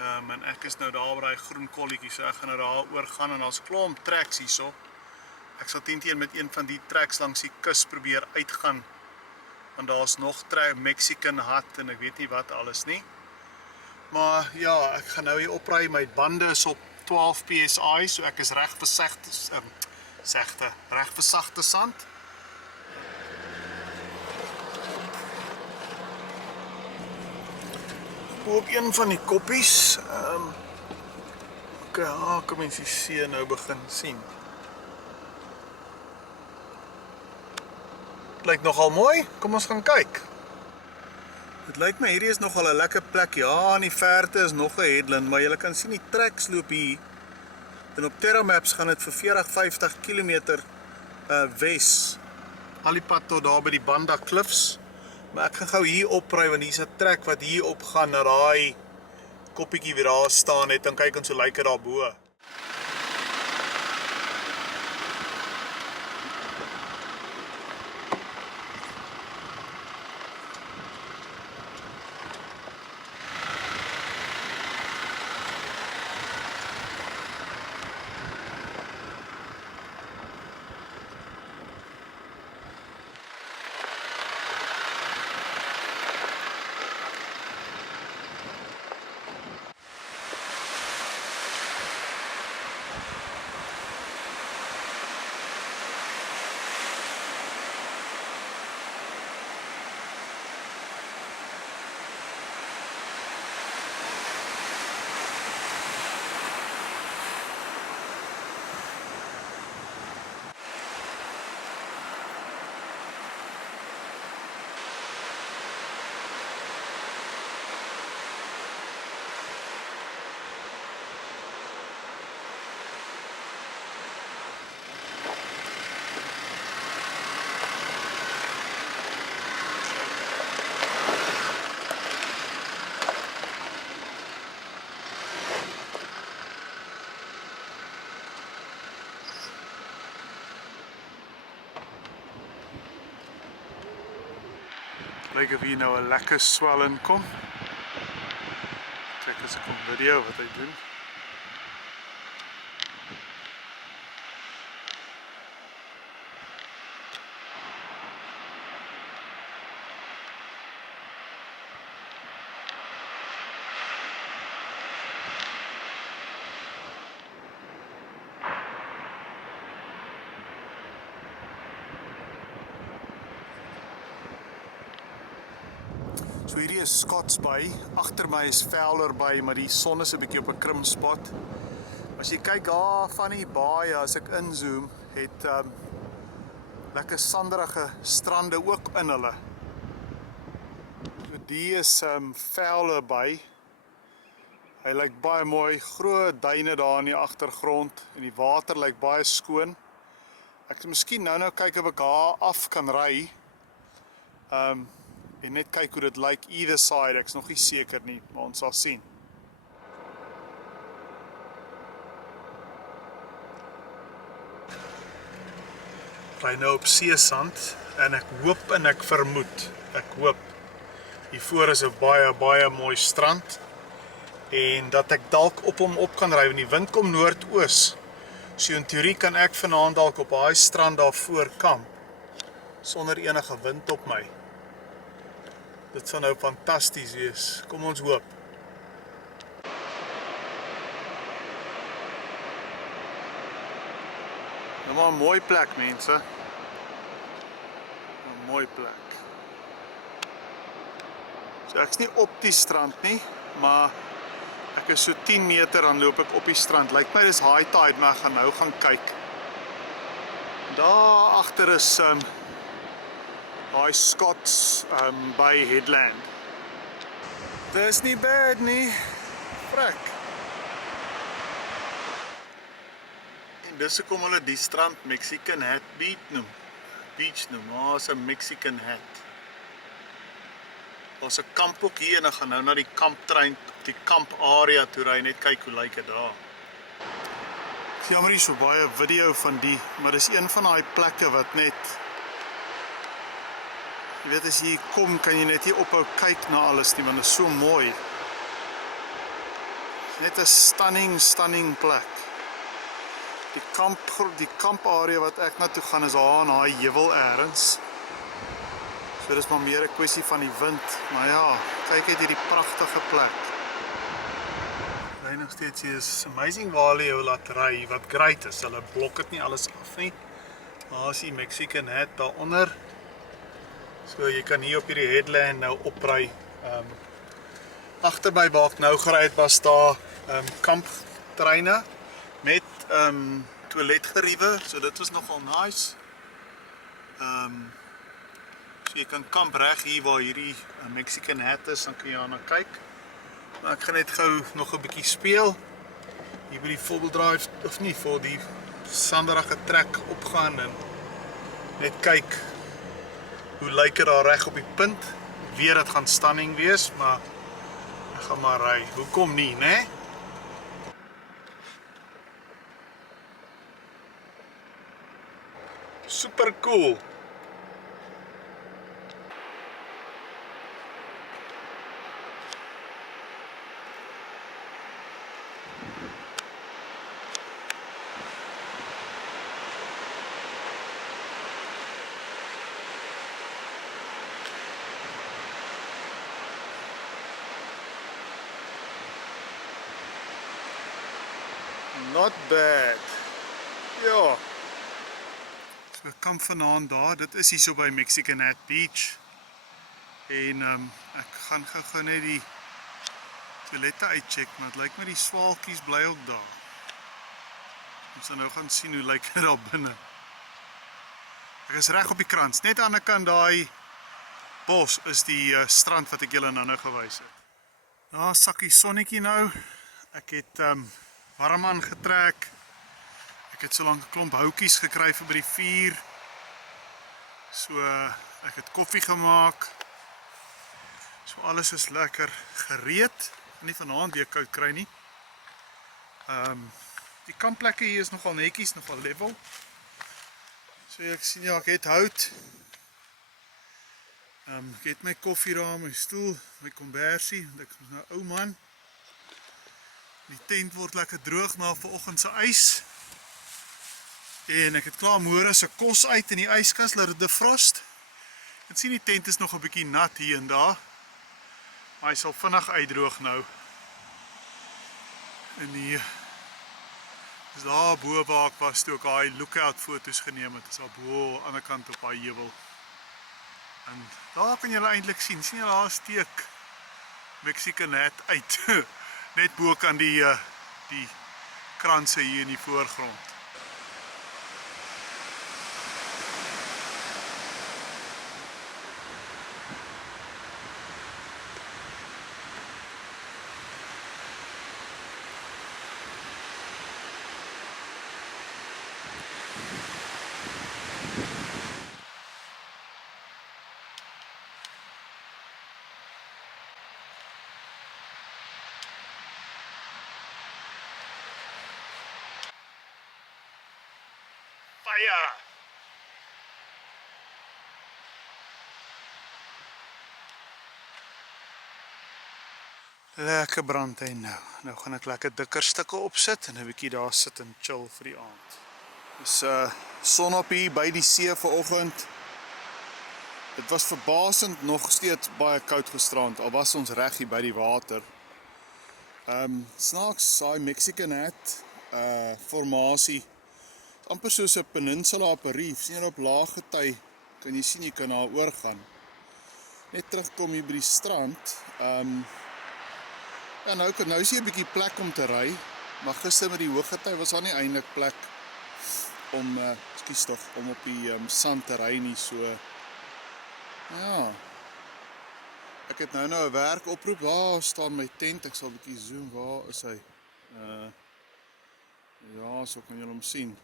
En ek is nou daar by daai groen kolletjie, so ek gaan nou daar oor gaan en daar's klomp tracks hierso. Ek sal teen met een van die tracks langs die kus probeer uitgaan. Want daar's nog Mexican Hut en ek weet nie wat alles nie. Maar ja, ek gaan nou hier opry, my bande is op 12 psi, so ek is reg vir sagte sand. Op een van die koppies, kan mens die see nou begin sien. Lyk nogal mooi, kom ons gaan kyk. Dit lyk my hierdie is nogal 'n lekker plek. Ja, in die verte is nog 'n headland, maar jy kan sien die tracks loop hier. En op Terra Maps gaan dit vir 40-50 km wes. Al die pad tot daar by die Banda Cliffs. Maar ek gaan gou hier opry want hier's 'n trek wat hier op gaan na daai koppietjie wat daar staan het en kyk ons hoe lyk dit daarbo. Lyk of hier nou 'n lekker swel in kom. Kyk as ek op video wat hy doen. So hierdie is Scott's Bay, agter my is Fowler Bay, maar die son is 'n bietjie op 'n krim spot. As jy kyk daar van die baie, as ek inzoom, het lekker sanderige strande ook in hulle. So die is Fowler Bay. Hy lyk baie mooi, groot duine daar in die agtergrond en die water lyk baie skoon. Ek sal miskien nou kyk of ek daar af kan ry. En net kyk hoe dit lyk either side, ek's nog nie seker nie, maar ons sal sien. Ry nou op seesand en ek hoop en ek vermoed, hiervoor is 'n baie mooi strand en dat ek dalk op hom op kan ry, want die wind kom noordoos. So in teorie kan ek vanaand dalk op daai strand daarvoor kamp sonder enige wind op my. Dit sal nou fantasties wees. Kom ons hoop. Nou maar 'n mooi plek, mense. mooi plek. So ek's nie op die strand nie, maar ek is so 10 meter, dan loop ek op die strand. Lyk my dis high tide, maar ek gaan nou gaan kyk. Daar agter is daai Scots Bay Headland. Dis nie bad nie. Frek. En dis hoekom hulle die strand Mexican Hat Beach noem. Is 'n Mexican Hat. Daar's 'n kamp ook hier en ek gaan nou na die kamptrein, die kamp area toe ry, net kyk hoe lyk dit daar. Ek jammer nie so baie video van die, maar dis een van daai plekke wat net, jy weet, as jy hier kom, kan jy net nie ophou kyk na alles nie, want dit is so mooi. Net 'n stunning plek. Die kamp area wat ek na toe gaan is daar aan daai heuwel ergens. So dis maar meer 'n kwessie van die wind, maar ja, kyk uit hierdie pragtige plek. Ry nog steeds hier, is amazing waar hulle jou laat ry, wat great is, hulle blok dit nie alles af nie. Daar is die Mexican Hat daaronder. So jy kan hier op hierdie headland nou opry. Agter by waar ek nou gery het was daar kamptreine met toiletgeriewe, so dit was nogal nice. So jy kan kamp reg hier waar hierdie Mexican Hat is, dan kan jy daarna kyk. Maar ek gaan net gou nog 'n bietjie speel. Hier by die four-wheel drive, of nie, vir die sanderige trek opgaan en net kyk hoe lyk dit daar reg op die punt. Ek weet dit gaan stunning wees, maar ek gaan maar ry. Hoekom nie, né? Super cool. Not bad. Ja. So ek kom vanaand daar, dit is hier so by Mexican Hat Beach. En ek gaan gou net die toilette uitcheck, maar het lyk my die swaalkies bly ook daar. Ons gaan nou gaan sien hoe lyk dit daar binne. Ek is reg op die krans, net aan die ander kant daai bos is die strand wat ek julle nou gewys het. Daar sakkie sonnetjie nou. Ek het warm aangetrek. Ek het so lank 'n klomp houtjies gekry vir by die vuur. So ek het koffie gemaak. So alles is lekker gereed. Nie vanaand weer koud kry nie. Die kampplekke hier is nogal netjies, nogal level. So ek sien ja, ek het hout. Ek het my koffie daar, my stoel, my kombersie, want ek is nou ou man. Die tent word lekker droog na vanoggend se ys. En ek het klaar môre se kos uit in die yskas, laat dit defrost. Ek sien die tent is nog 'n bietjie nat hier en daar. Maar hy sal vinnig uitdroog nou. En die is daar bo waar ek was toe ek daai lookout foto's geneem het. Is daar bo aan die ander kant op daai heuwel. En daar kan julle eintlik sien julle daar steek Mexican Hat uit. Net bo kan die kranse hier in die voorgrond. Fire! Lekker brand hy nou. Nou gaan ek lekker dikker stukke opsit en 'n bietjie daar sit en chill vir die aand. Dis son op hier by die see vanoggend. Dit was verbasend nog steeds baie koud gisterand, al was ons reg hier by die water. Snaaks, daai Mexican Hat formasie, amper soos 'n peninsula op 'n reef, sien jy op laag gety, kan jy sien jy kan daar oorgaan. Net terugkom hier by die strand. Ja, nou is hier 'n bietjie plek om te ry, maar gister met die hoëgety was daar nie eintlik plek om om op die sand te ry nie, so ja. Ek het nou 'n werkoproep. Waar staan my tent? Ek sal 'n bietjie zoom. Waar is hy? Ja, so kan julle hom sien.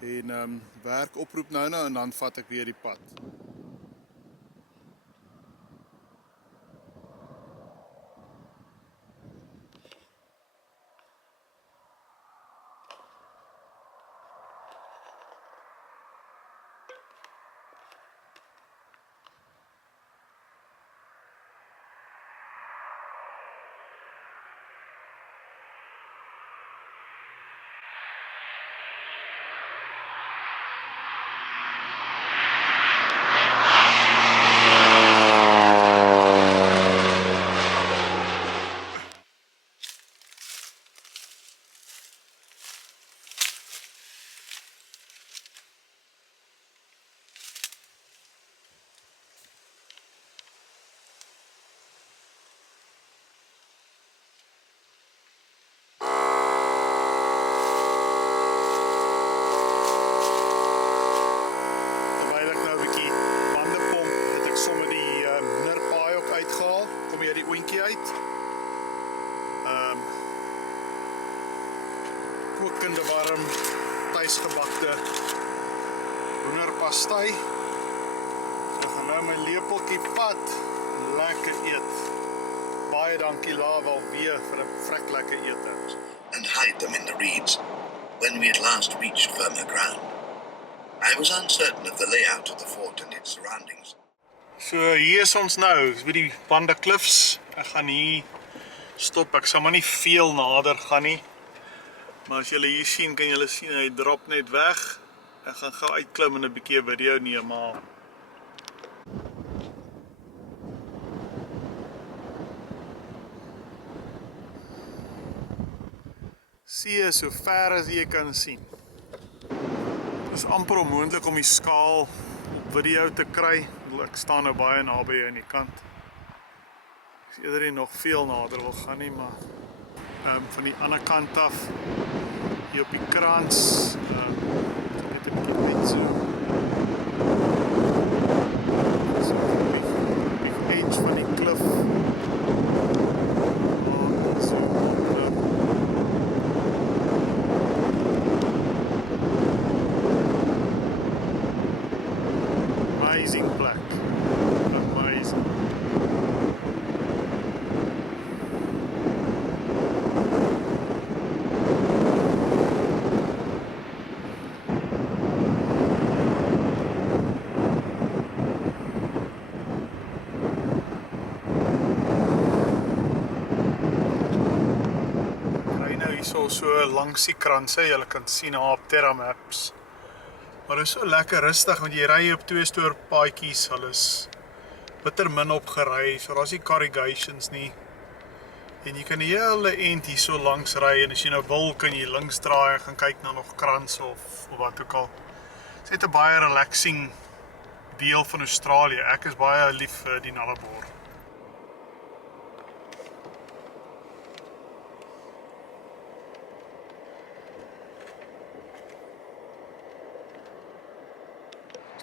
En werkoproep nou en dan vat ek weer die pad. Kokende warm, tuisgebakte hoenderpastei. Ek gaan nou my lepeltjie pad lekker eet. Baie dankie Lava weer vir 'n vrek lekker ete. And hide them in the reeds when we at last reached firmer ground. I was uncertain of the layout of the fort and its surroundings. So hier is ons nou, by die Banda Cliffs. Ek gaan hier stop, ek sal maar nie veel nader gaan nie. Maar as julle hier sien, kan julle sien, hy drop net weg. Ek gaan gou uitklim en 'n bietjie 'n video neem, maar see so ver as jy kan sien. Dit is amper onmoontlik om die skaal op video te kry. Ek staan nou baie naby aan die kant. Ek is eerder nie nog veel nader wil gaan nie, maar van die ander kant af hier op die krans net 'n bietjie uit so op die edge van die klif so amazing plek, amazing. So langs die kranse, julle kan sien op Terra Maps. Maar dit is so lekker rustig, want jy ry op 2 stoor paadjies, hulle is bitter min opgery, so daar's nie corrugations nie. En jy kan die hele end hier so langs ry, en as jy nou wil, kan jy links draai en gaan kyk na nog kranse of wat ook al. Dit is net 'n baie relaxing deel van Australië. Ek is baie lief vir die Nullarbor.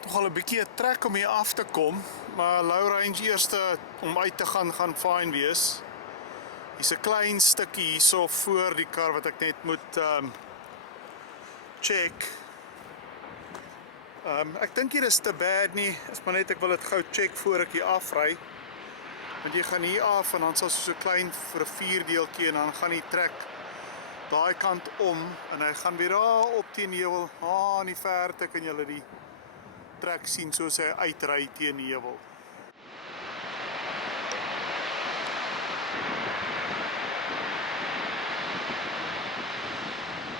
Nogal 'n bietjie 'n trek om hier af te kom, maar Low Range eerste om uit te gaan fyn wees. Hier's 'n klein stukkie hierso voor die kar wat ek net moet check. Ek dink hier is te bad nie, is maar net ek wil dit gou check voor ek hier afry. Want jy gaan hier af en dan sal so 'n klein rivierdeeltjie en dan gaan die trek daai kant om en hy gaan weer daar op teen heuwel. In die verte kan julle die trek sien soos hy uitry teen die heuwel.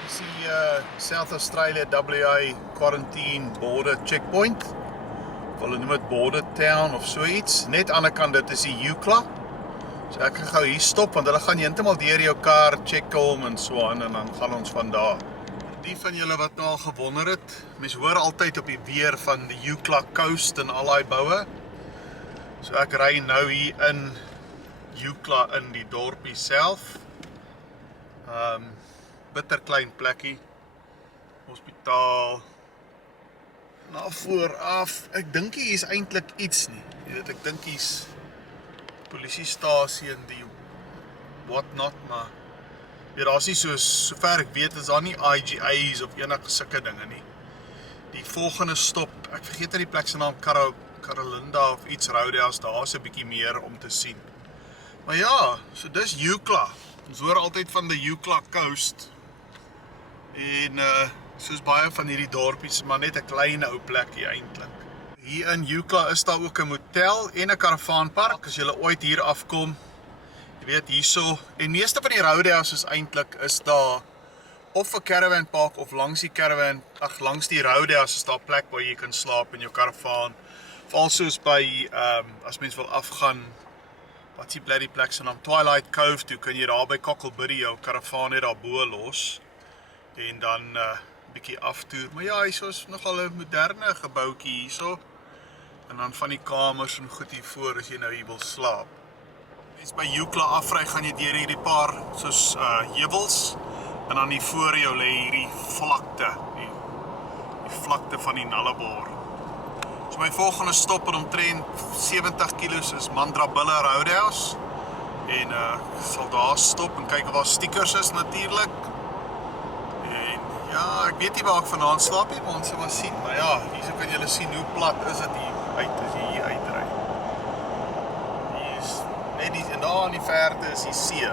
Dis die South Australia WA quarantine border checkpoint. Hulle noem dit Border Town of so iets. Net aan die ander kant dit is die Eucla. So ek kan gou hier stop want hulle gaan heeltemal deur jou kar check hom en so aan en dan gaan ons van daar. die van julle wat nou al gewonder het, mens hoor altyd op die weer van die Eucla Coast en al die boue. So ek ry nou hier in Eucla in die dorpie self. Bitter klein plekkie. Hospitaal. Na vooraf, ek dink hier is eintlik iets nie. Jy weet, ek dink hier's polisiestasie en die what not, maar daar is nie sover ek weet, is daar nie IGA's of enige sulke dinge nie. Die volgende stop, ek vergeet die plek se naam, Carolinda of iets Roadhouse, daar is 'n bietjie meer om te sien. Maar ja, so dis Eucla. Ons hoor altyd van die Eucla Coast. En soos baie van hierdie dorpies, maar net 'n klein ou plekkie eintlik. Hier in Eucla is daar ook 'n motel en 'n karavaanpark as jy ooit hier afkom. Jy weet hierso, en meeste van die roadhouses eintlik is daar of 'n caravan park of langs die roadhouse is daar 'n plek waar jy kan slaap in jou karavaan. Veral soos by as mens wil afgaan, wat is die bloody plek se naam, Twilight Cove toe, kan jy daar by Cocklebiddy jou karavaan net daar bo los en dan bietjie aftoer. Maar ja, hierso is nogal 'n moderne gebouetjie hierso. En dan van die kamers en goed hiervoor as jy nou hier wil slaap. As by Eucla afry, gaan jy deur hierdie paar soos heuwels en dan hier voor jou lê hierdie vlakte, die vlakte van die Nullarbor. So my volgende stop in omtrent 70 kilos is Mandrabilla Roadhouse en sal daar stop en kyk of daar stickers is natuurlik. En ja, ek weet nie waar ek vanaand slaap nie, maar ons sal maar sien. Maar ja, hierso kan julle sien hoe plat is dit hier uit as jy hier uitry. En daar in die verte is die see.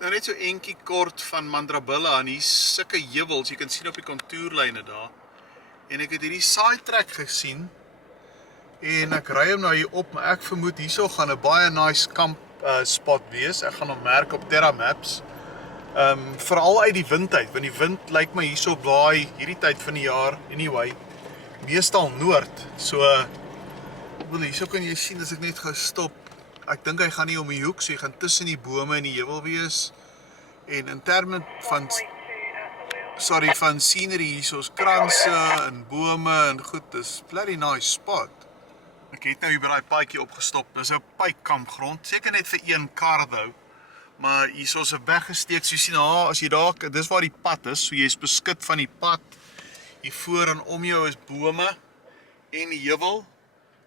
Nou net so entjie kort van Mandrabilla en hier sulke heuwels, jy kan sien op die kontourlyne daar. En ek het hierdie sidetrack gesien en ek ry hom nou hier op, maar ek vermoed hierso gaan 'n baie nice kamp spot wees. Ek gaan hom merk op Terra Maps. Veral uit die wind uit, want die wind lyk my hierso waai hierdie tyd van die jaar anyway, meestal noord. So hierso kan jy sien as ek net gou stop. Ek dink hy gaan nie om die hoek, so hy gaan tussen die bome en die heuwel wees. En in terme van scenery hierso's kranse en bome en goed, dis bloody nice spot. Ek het nou hier by daai paadjie opgestop. Dis 'n pypkampgrond, seker net vir een kar though. Maar hierso's 'n weggesteek, so jy sien as jy daar, dis waar die pad is, so jy's beskut van die pad. Hier voor en om jou is bome en die heuwel.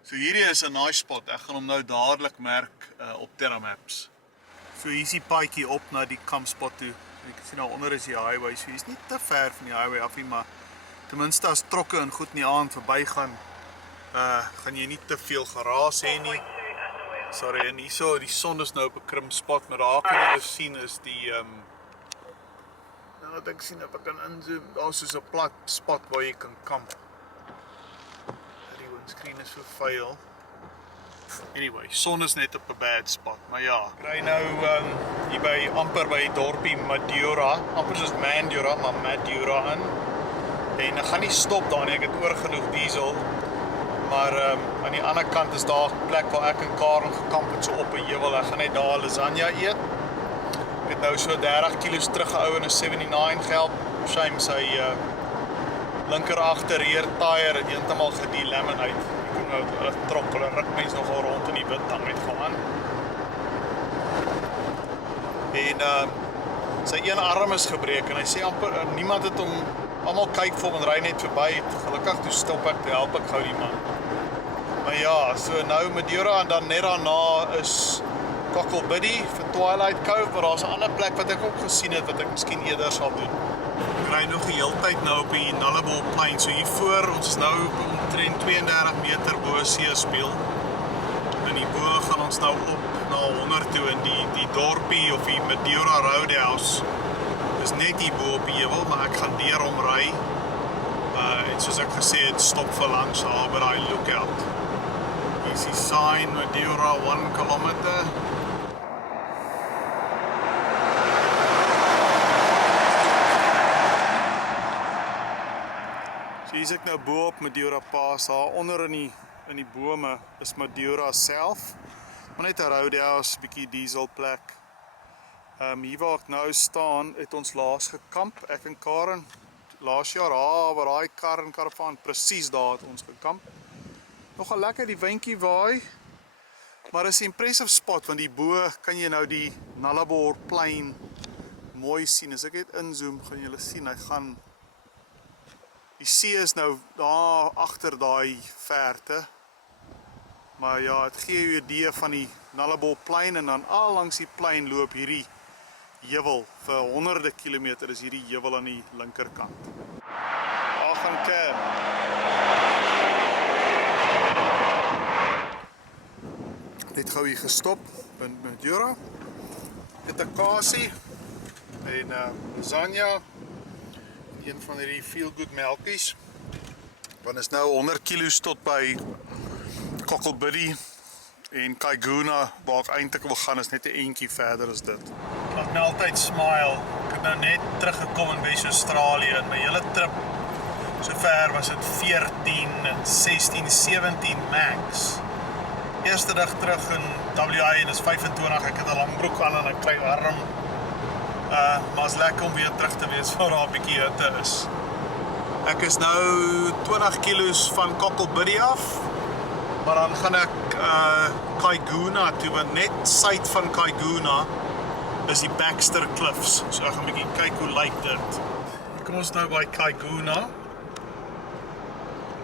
So hierdie is 'n nice spot. Ek gaan hom nou dadelik merk op Terra Maps. So hier is die paadjie op na die kampspot toe. Ek sien nou onder is die highway, so hier's nie te ver van die highway af nie, maar ten minste as trokke en goed in die aand verbygaan, gaan jy nie te veel geraas hê nie. Sorry, en hierso, die son is nou op 'n krim spot, maar daar kan jy sien is die nou wat ek sien of ek kan inzoom, daar's soos 'n plat spot waar jy kan kamp. Die windscreen is vervuil. Anyway, son is net op 'n bad spot, maar ja. Ek ry nou hier by amper by dorpie Madura, amper soos Mandura, maar Madura in. En ek gaan nie stop daar nie, ek het oor genoeg diesel. Maar aan die ander kant is daar 'n plek waar ek en Karen gekamp het so op 'n heuwel. Ek gaan net daar lasagne eet. Ek het nou so 30 kilos teruggehou in 'n 79 gehelp. Shame sy linker agter rear tyre het heeltemal gedelaminate. Ek kon nou trok, hulle ruk mens nogal rond in die wind dan met gaan. En sy een arm is gebreek en hy sê amper niemand het hom, almal kyk vir hom en ry net verby. Gelukkig toe stop ek, toe help ek gou die man. Maar ja, so nou Madura en dan net daarna is Cocklebiddy vir Twilight Cove, maar daar's 'n ander plek wat ek ook gesien het wat ek miskien eerder sal doen. Ek ry nog die hele tyd nou op die Nullarbor Plain, so hier voor, ons is nou omtrent 32 meter bo seespieël. En hierbo gaan ons nou op na 100 toe in die dorpie of die Madura Roadhouse. Dis net hier bo op die heuwel, maar ek gaan deur hom ry. En soos ek gesê het, stop vir lunch daar by daai lookout. Hier is die sign Madura 1 kilometer. So hier is ek nou bo op Madura Pass, daar onder in die bome is Madura self. Maar net 'n roadhouse, bietjie diesel plek. Hier waar ek nou staan, het ons laas gekamp, ek en Karen. Laas jaar, waar daai kar en karavaan, presies daar het ons gekamp. Nogal lekker die windjie waai, maar is 'n impressive spot, want die bo kan jy nou die Nullarbor Plain mooi sien. As ek net inzoom, gaan julle sien, hy gaan, die see is nou daar agter daai verte. Maar ja, het gee jou 'n idee van die Nullarbor Plain, en dan al langs die plein loop hierdie heuwel, vir honderde kilometer is hierdie heuwel aan die linkerkant. Daar gaan Cam. Net gou hier gestop met Jura. Dit 'n kasie en lasagna, een van hierdie feel good melkies. Want is nou 100 kilos tot by Cocklebiddy en Kaiguna, waar ek eintlik wil gaan, is net 'n entjie verder as dit. Laat my altyd smile. Ek het nou net teruggekom in Wes-Australië en my hele trip sover was dit 14, 16, 17 max. Eerste dag terug in WA en is 25, ek het 'n lang broek aan en ek kry warm. Maar is lekker om weer terug te wees waar daar 'n bietjie hitte is. Ek is nou 20 kilos van Cocklebiddy af. Maar dan gaan ek Kaiguna toe, want net suid van Kaiguna is die Baxter Cliffs. So ek gaan 'n bietjie kyk hoe lyk dit. Kom ons nou by Kaiguna.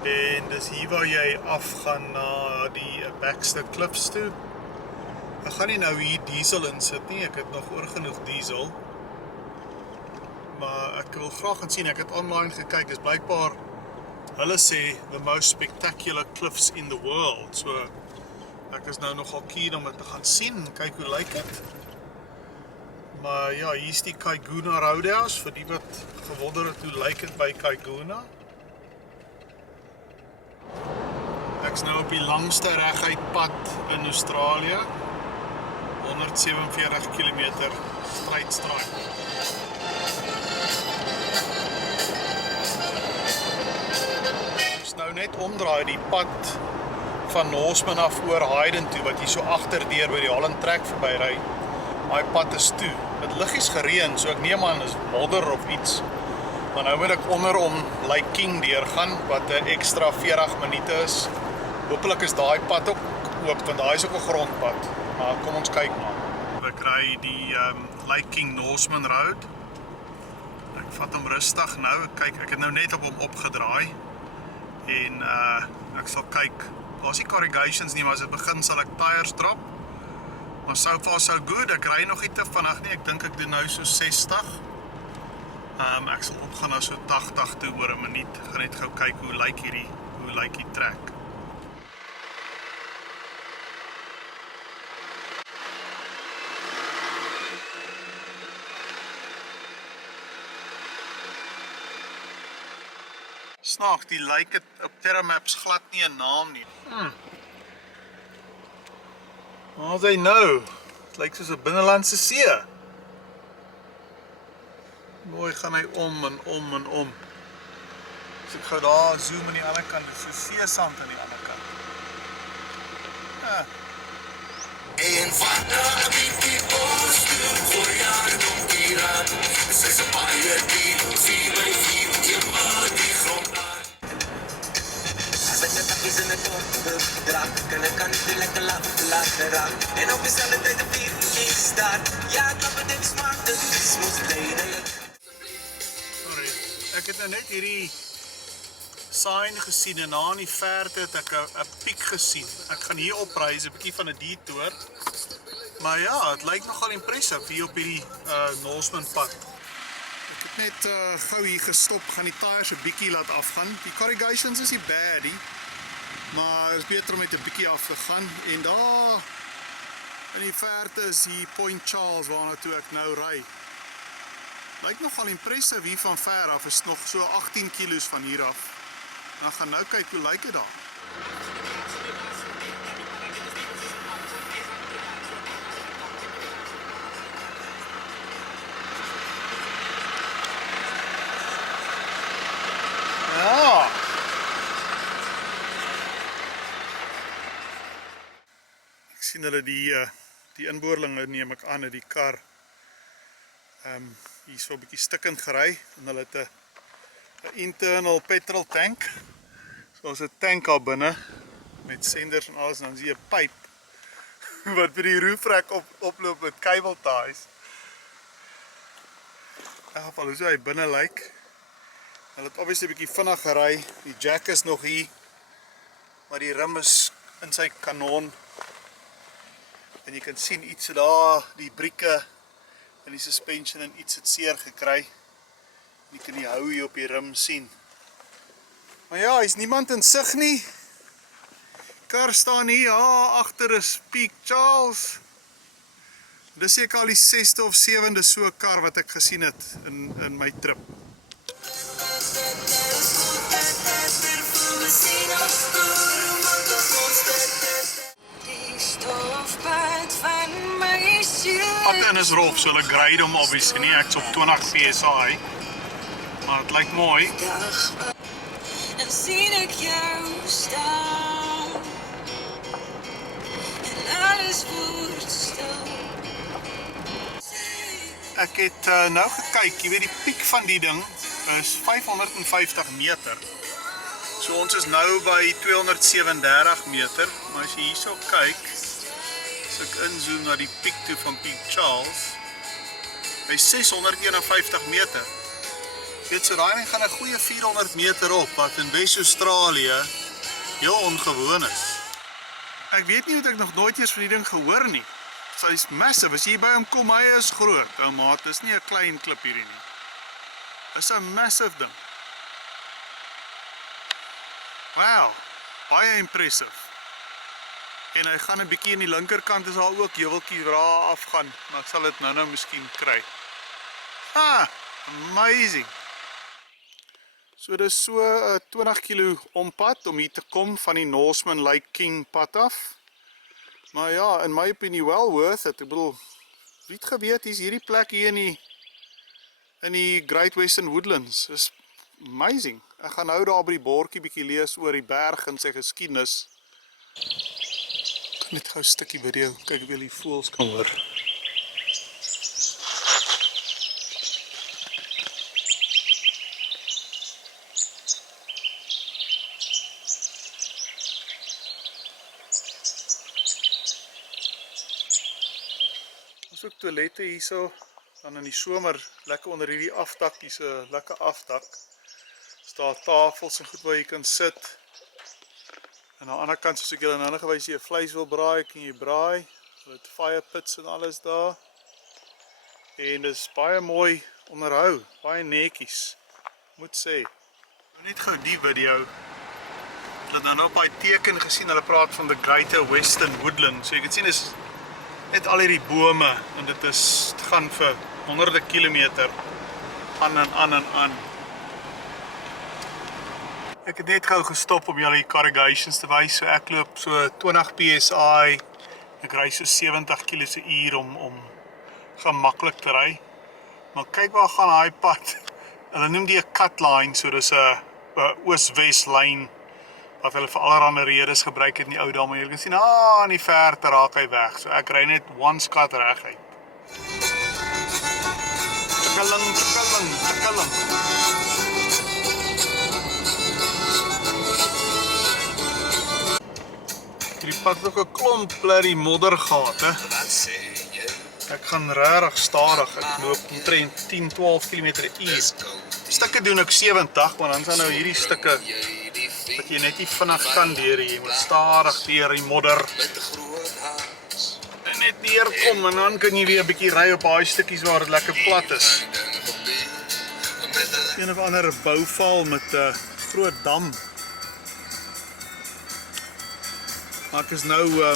En dis hier waar jy afgaan na die Baxter Cliffs toe. Ek gaan nie nou hier diesel insit nie, ek het nog oor genoeg diesel. Maar ek wil graag gaan sien, ek het online gekyk, is blykbaar hulle sê the most spectacular cliffs in the world. So ek is nou nogal keen om dit te gaan sien, kyk hoe lyk dit. Maar ja, hier is die Kaiguna Roadhouse, vir die wat gewonder het hoe lyk dit by Kaiguna. Ek is nou op die langste reguit pad in Australië. 147 km straight straat. Ons nou net omdraai die pad van Norseman af oor Hayden toe, wat hier so agterdeur by die Holland Track verby ry. Daai pad is toe. Dit liggies gereën, so ek neem aan is modder of iets. Maar nou moet ek onderom Lake King deurgaan, wat 'n ekstra 40 minute is. Hoopelik is daai pad ook oop, want daai is ook 'n grondpad. Maar kom ons kyk maar. Ek ry die Lake King Norseman Road. Ek vat hom rustig nou. Kyk, ek het nou net op hom opgedraai. En ek sal kyk. Daar's nie corrugations nie, maar as dit begin sal ek tyres drop. Maar so far so good. Ek ry nog nie te vinnig nie. Ek dink ek doen nou so 60. Ek sal opgaan na so 80 toe oor 'n minuut. Ek gaan net gou kyk hoe lyk die trek. Snaaks, die lyk het op Terramaps glad nie 'n naam nie. Wat is hy nou? Het lyk soos 'n binnelandse see. Mooi gaan hy om en om en om. As ek gou daar zoom aan die ander kant, dis so seesand aan die ander kant. Ja. En vader, een bietjie oosten, voor jaren om die raad. Sy is 'n baie diep, 4x4, want jy maak die grond aan. As ek net takkies in die top draak, kan ek aan die lekker laten raak. En op dieselfde tyd 'n biertjie staat. Ja, klap het en smaak, dit is mos duidelik. Ek het nou net hierdie sign gesien en na in die verte het ek 'n piek gesien. Ek gaan hier opry, is 'n bietjie van 'n detour. Maar ja, het lyk nogal impressive hier op hierdie Norseman pad. Ek het net gou hier gestop, gaan die tyres 'n bietjie laat afgaan. Die corrugations is nie bad nie, maar is beter om met 'n bietjie af te gaan. En daar in die verte is die Point Charles waarna toe ek nou ry. Lyk nogal impressive hier van ver af, is nog so 18 kilos van hier af. En gaan nou kyk hoe lyk dit daar. Ja. Ek sien hulle die inboorlinge neem ek aan uit die kar Hier is so 'n bietjie stikkend gery en hulle het 'n internal petrol tank. So ons 'n tank daar binne met senders en alles en dan sien jy 'n pyp wat by die roofrek oploop met cable ties. In elk geval hoe so hy binne lyk. Hulle het obviously 'n bietjie vinnig gery. Die jack is nog hier, maar die rim is in sy kanon. En jy kan sien iets daar, die brieke en die suspension en iets het seer gekry. Jy kan die hou hier op die rim sien. Maar ja, is niemand in sig nie. Kar staan hier, ja, agter is Peak Charles. Dis seker al die 6de of 7de so kar wat ek gesien het in my trip. Pad is rof, so hulle grade hom obviously nie, ek's op 20 PSI. Maar het lyk mooi. En sien ek jou staan en alles word stil. Ek het nou gekyk, jy weet die piek van die ding is 550 meter. So ons is nou by 237 meter, maar as jy hierso kyk, as ek inzoom na die piek toe van Peak Charles, by 651 meter. Weet so daai ding gaan 'n goeie 400 meter op, wat in Wes-Australië heel ongewoon is. Ek weet nie hoe ek nog nooit eers van die ding gehoor nie. Sy is massive, as jy by hom kom, hy is groot. Ou maat, dis nie 'n klein klip hierdie nie. Dis 'n massive ding. Wow, baie impressive. En hy gaan 'n bietjie in die linkerkant is daar ook heuweltjie waar afgaan, maar ek sal dit nou miskien kry. Amazing. So dis so 'n 20 kilo ompad om hier te kom van die Norseman Lake King pad af. Maar ja, in my opinie well worth it. Ek bedoel, wie het geweet, hier's hierdie plek hier in die Great Western Woodlands. Is amazing. Ek gaan nou daar by die bordjie bietjie lees oor die berg en sy geskiedenis. Net gou 'n stukkie video, kyk of jy die voëls kan hoor. Ons ook toilette hierso, dan in die somer lekker onder hierdie afdak, hier's 'n lekker afdak. Is daar tafels en goed waar jy kan sit. En aan die ander kant, soos ek julle nou gewys, jy 'n vleis wil braai, kan jy braai. Hulle het fire pits en alles daar. En dis baie mooi onderhou, baie netjies. Moet sê. Net gou die video. Hulle het nou op daai teken gesien, hulle praat van the Greater Western Woodland. So jy kan sien is net al hierdie bome en dit gaan vir honderde kilometer aan en aan en aan. Ek het net gou gestop om julle die corrugations te wys, so ek loop so 20 PSI, ek ry so 70 km/h om gemaklik te ry. Maar kyk waar gaan daai pad. Hulle noem die 'n cut line, so dis 'n oos-wes lyn wat hulle vir allerlei redes gebruik het in die ou dae, maar jy kan sien, in die verte raak hy weg. So ek ry net one skat reguit. Tikkeling, tikkeling, tikkeling. Hierdie pad het ook 'n klomp bloody moddergate. Ek gaan regtig stadig. Ek loop omtrent 10-12 km/h. Stukke doen ek 70, maar dan is nou hierdie stukke wat jy net nie vinnig kan deur. Jy moet stadig deur die modder. En net neerkom en dan kan jy weer 'n bietjie ry op daai stukkies waar dit lekker plat is. Een of ander bouval met 'n groot dam. Maar ek is nou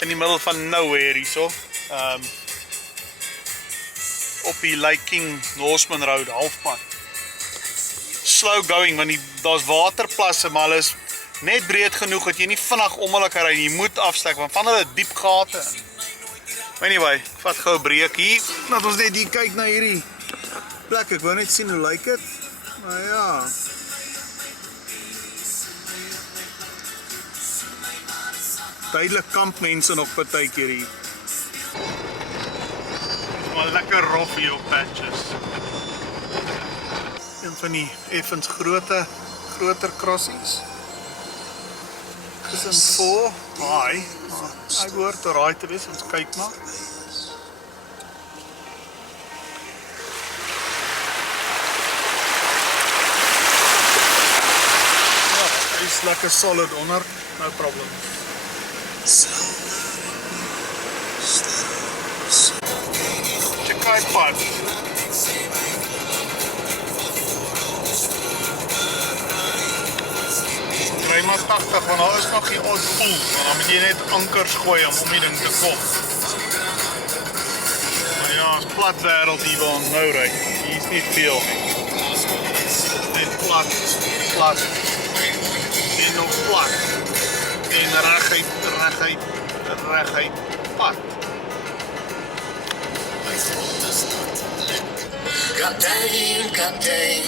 in die middel van nowhere hierso. Op die Lake King Norseman Road halfpad. Slow going, want daar's waterplasse, maar hulle is net breed genoeg dat jy nie vinnig om hulle kan ry. Jy moet afstek, want van hulle diep gate in. Anyway, ek vat gou 'n breek hier. Laat ons net hier kyk na hierdie plek. Ek wou net sien hoe lyk dit. Maar ja. Duidelik kampmense nog partykeer hier. maar lekker rof hier op patches. Een van die effens groter crossies. Dis in 4, hi. Hy behoort te raai te wees, ons kyk maar. Ja, hy is lekker solid onder, no problem. Chikai pad. Ry maar 80, want daar is nog geen odd pool, en dan moet jy net ankers gooi om die ding te kom. Maar ja, is plat wêreld hier waar ons nou ry. Hier is nie veel nie. Net plat, en nog plat. En reguit pad. Kaptein, kaptein,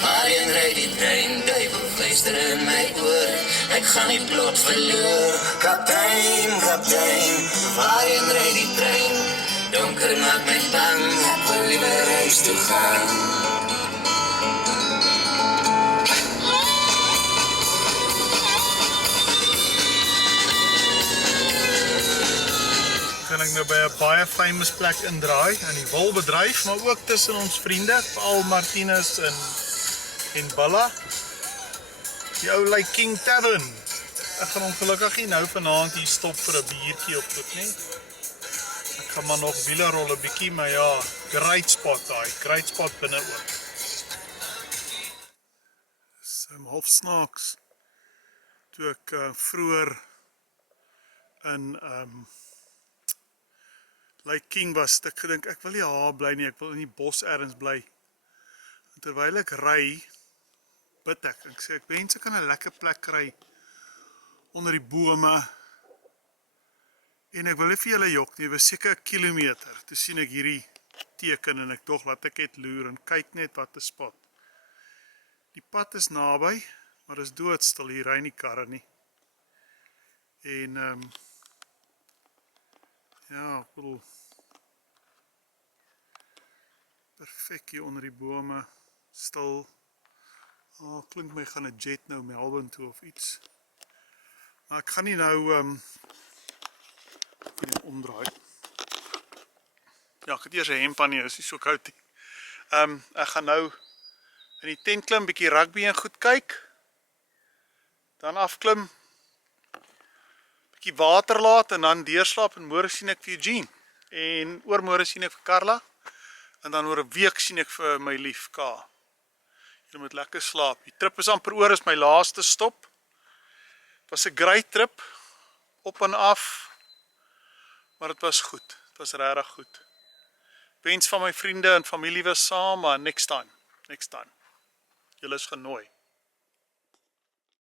waarheen ry die trein? Duivel fluister in my oor, ek gaan nie plot verloor. Kaptein, kaptein, waarheen ry die trein? Donker maak my bang, ek wil liever huis toe gaan. Kan ek nou by 'n baie famous plek indraai in die wolbedryf, maar ook tussen ons vriende, Paul Martinez en Bella. Die ou Lake King Tavern. Ek gaan ongelukkig nie nou vanaand hier stop vir 'n biertjie op dit nie. Ek gaan maar nog wielerrol 'n bietjie, maar ja, great spot daai, great spot binne ook. Dis half snaaks. Toe ek vroeër in Lake King was, ek gedink, ek wil nie daar bly nie, ek wil in die bos ergens bly. En terwyl ek ry, bid ek sê, ek wens ek kan 'n lekker plek kry, onder die bome, en ek wil nie vir julle jok nie, was seker 'n kilometer, toe sien ek hierdie teken, en ek dog, laat ek het loer, en kyk net wat 'n spot. Die pad is naby, maar is doodstil, hier ry nie karre nie. En, ja, ek bedoel, perfek hier onder die bome, stil. Klink my gaan 'n jet nou Melbourne toe of iets. Maar ek gaan nie nou omdraai. Ja, ek het eers 'n hemp aan nie, is nie so koud nie. Ek gaan nou in die tent klim, bietjie rugby en goed kyk. Dan afklim, bietjie water laat en dan deurslaap en môre sien ek vir Eugene. En oormôre sien ek vir Carla. En dan oor 'n week sien ek vir my lief K. Jy moet lekker slaap. Die trip is amper oor, is my laaste stop. Het was 'n great trip, op en af, maar het was goed. Het was regtig goed. Wens van my vriende en familie was saam, maar next time. Julle is genooi.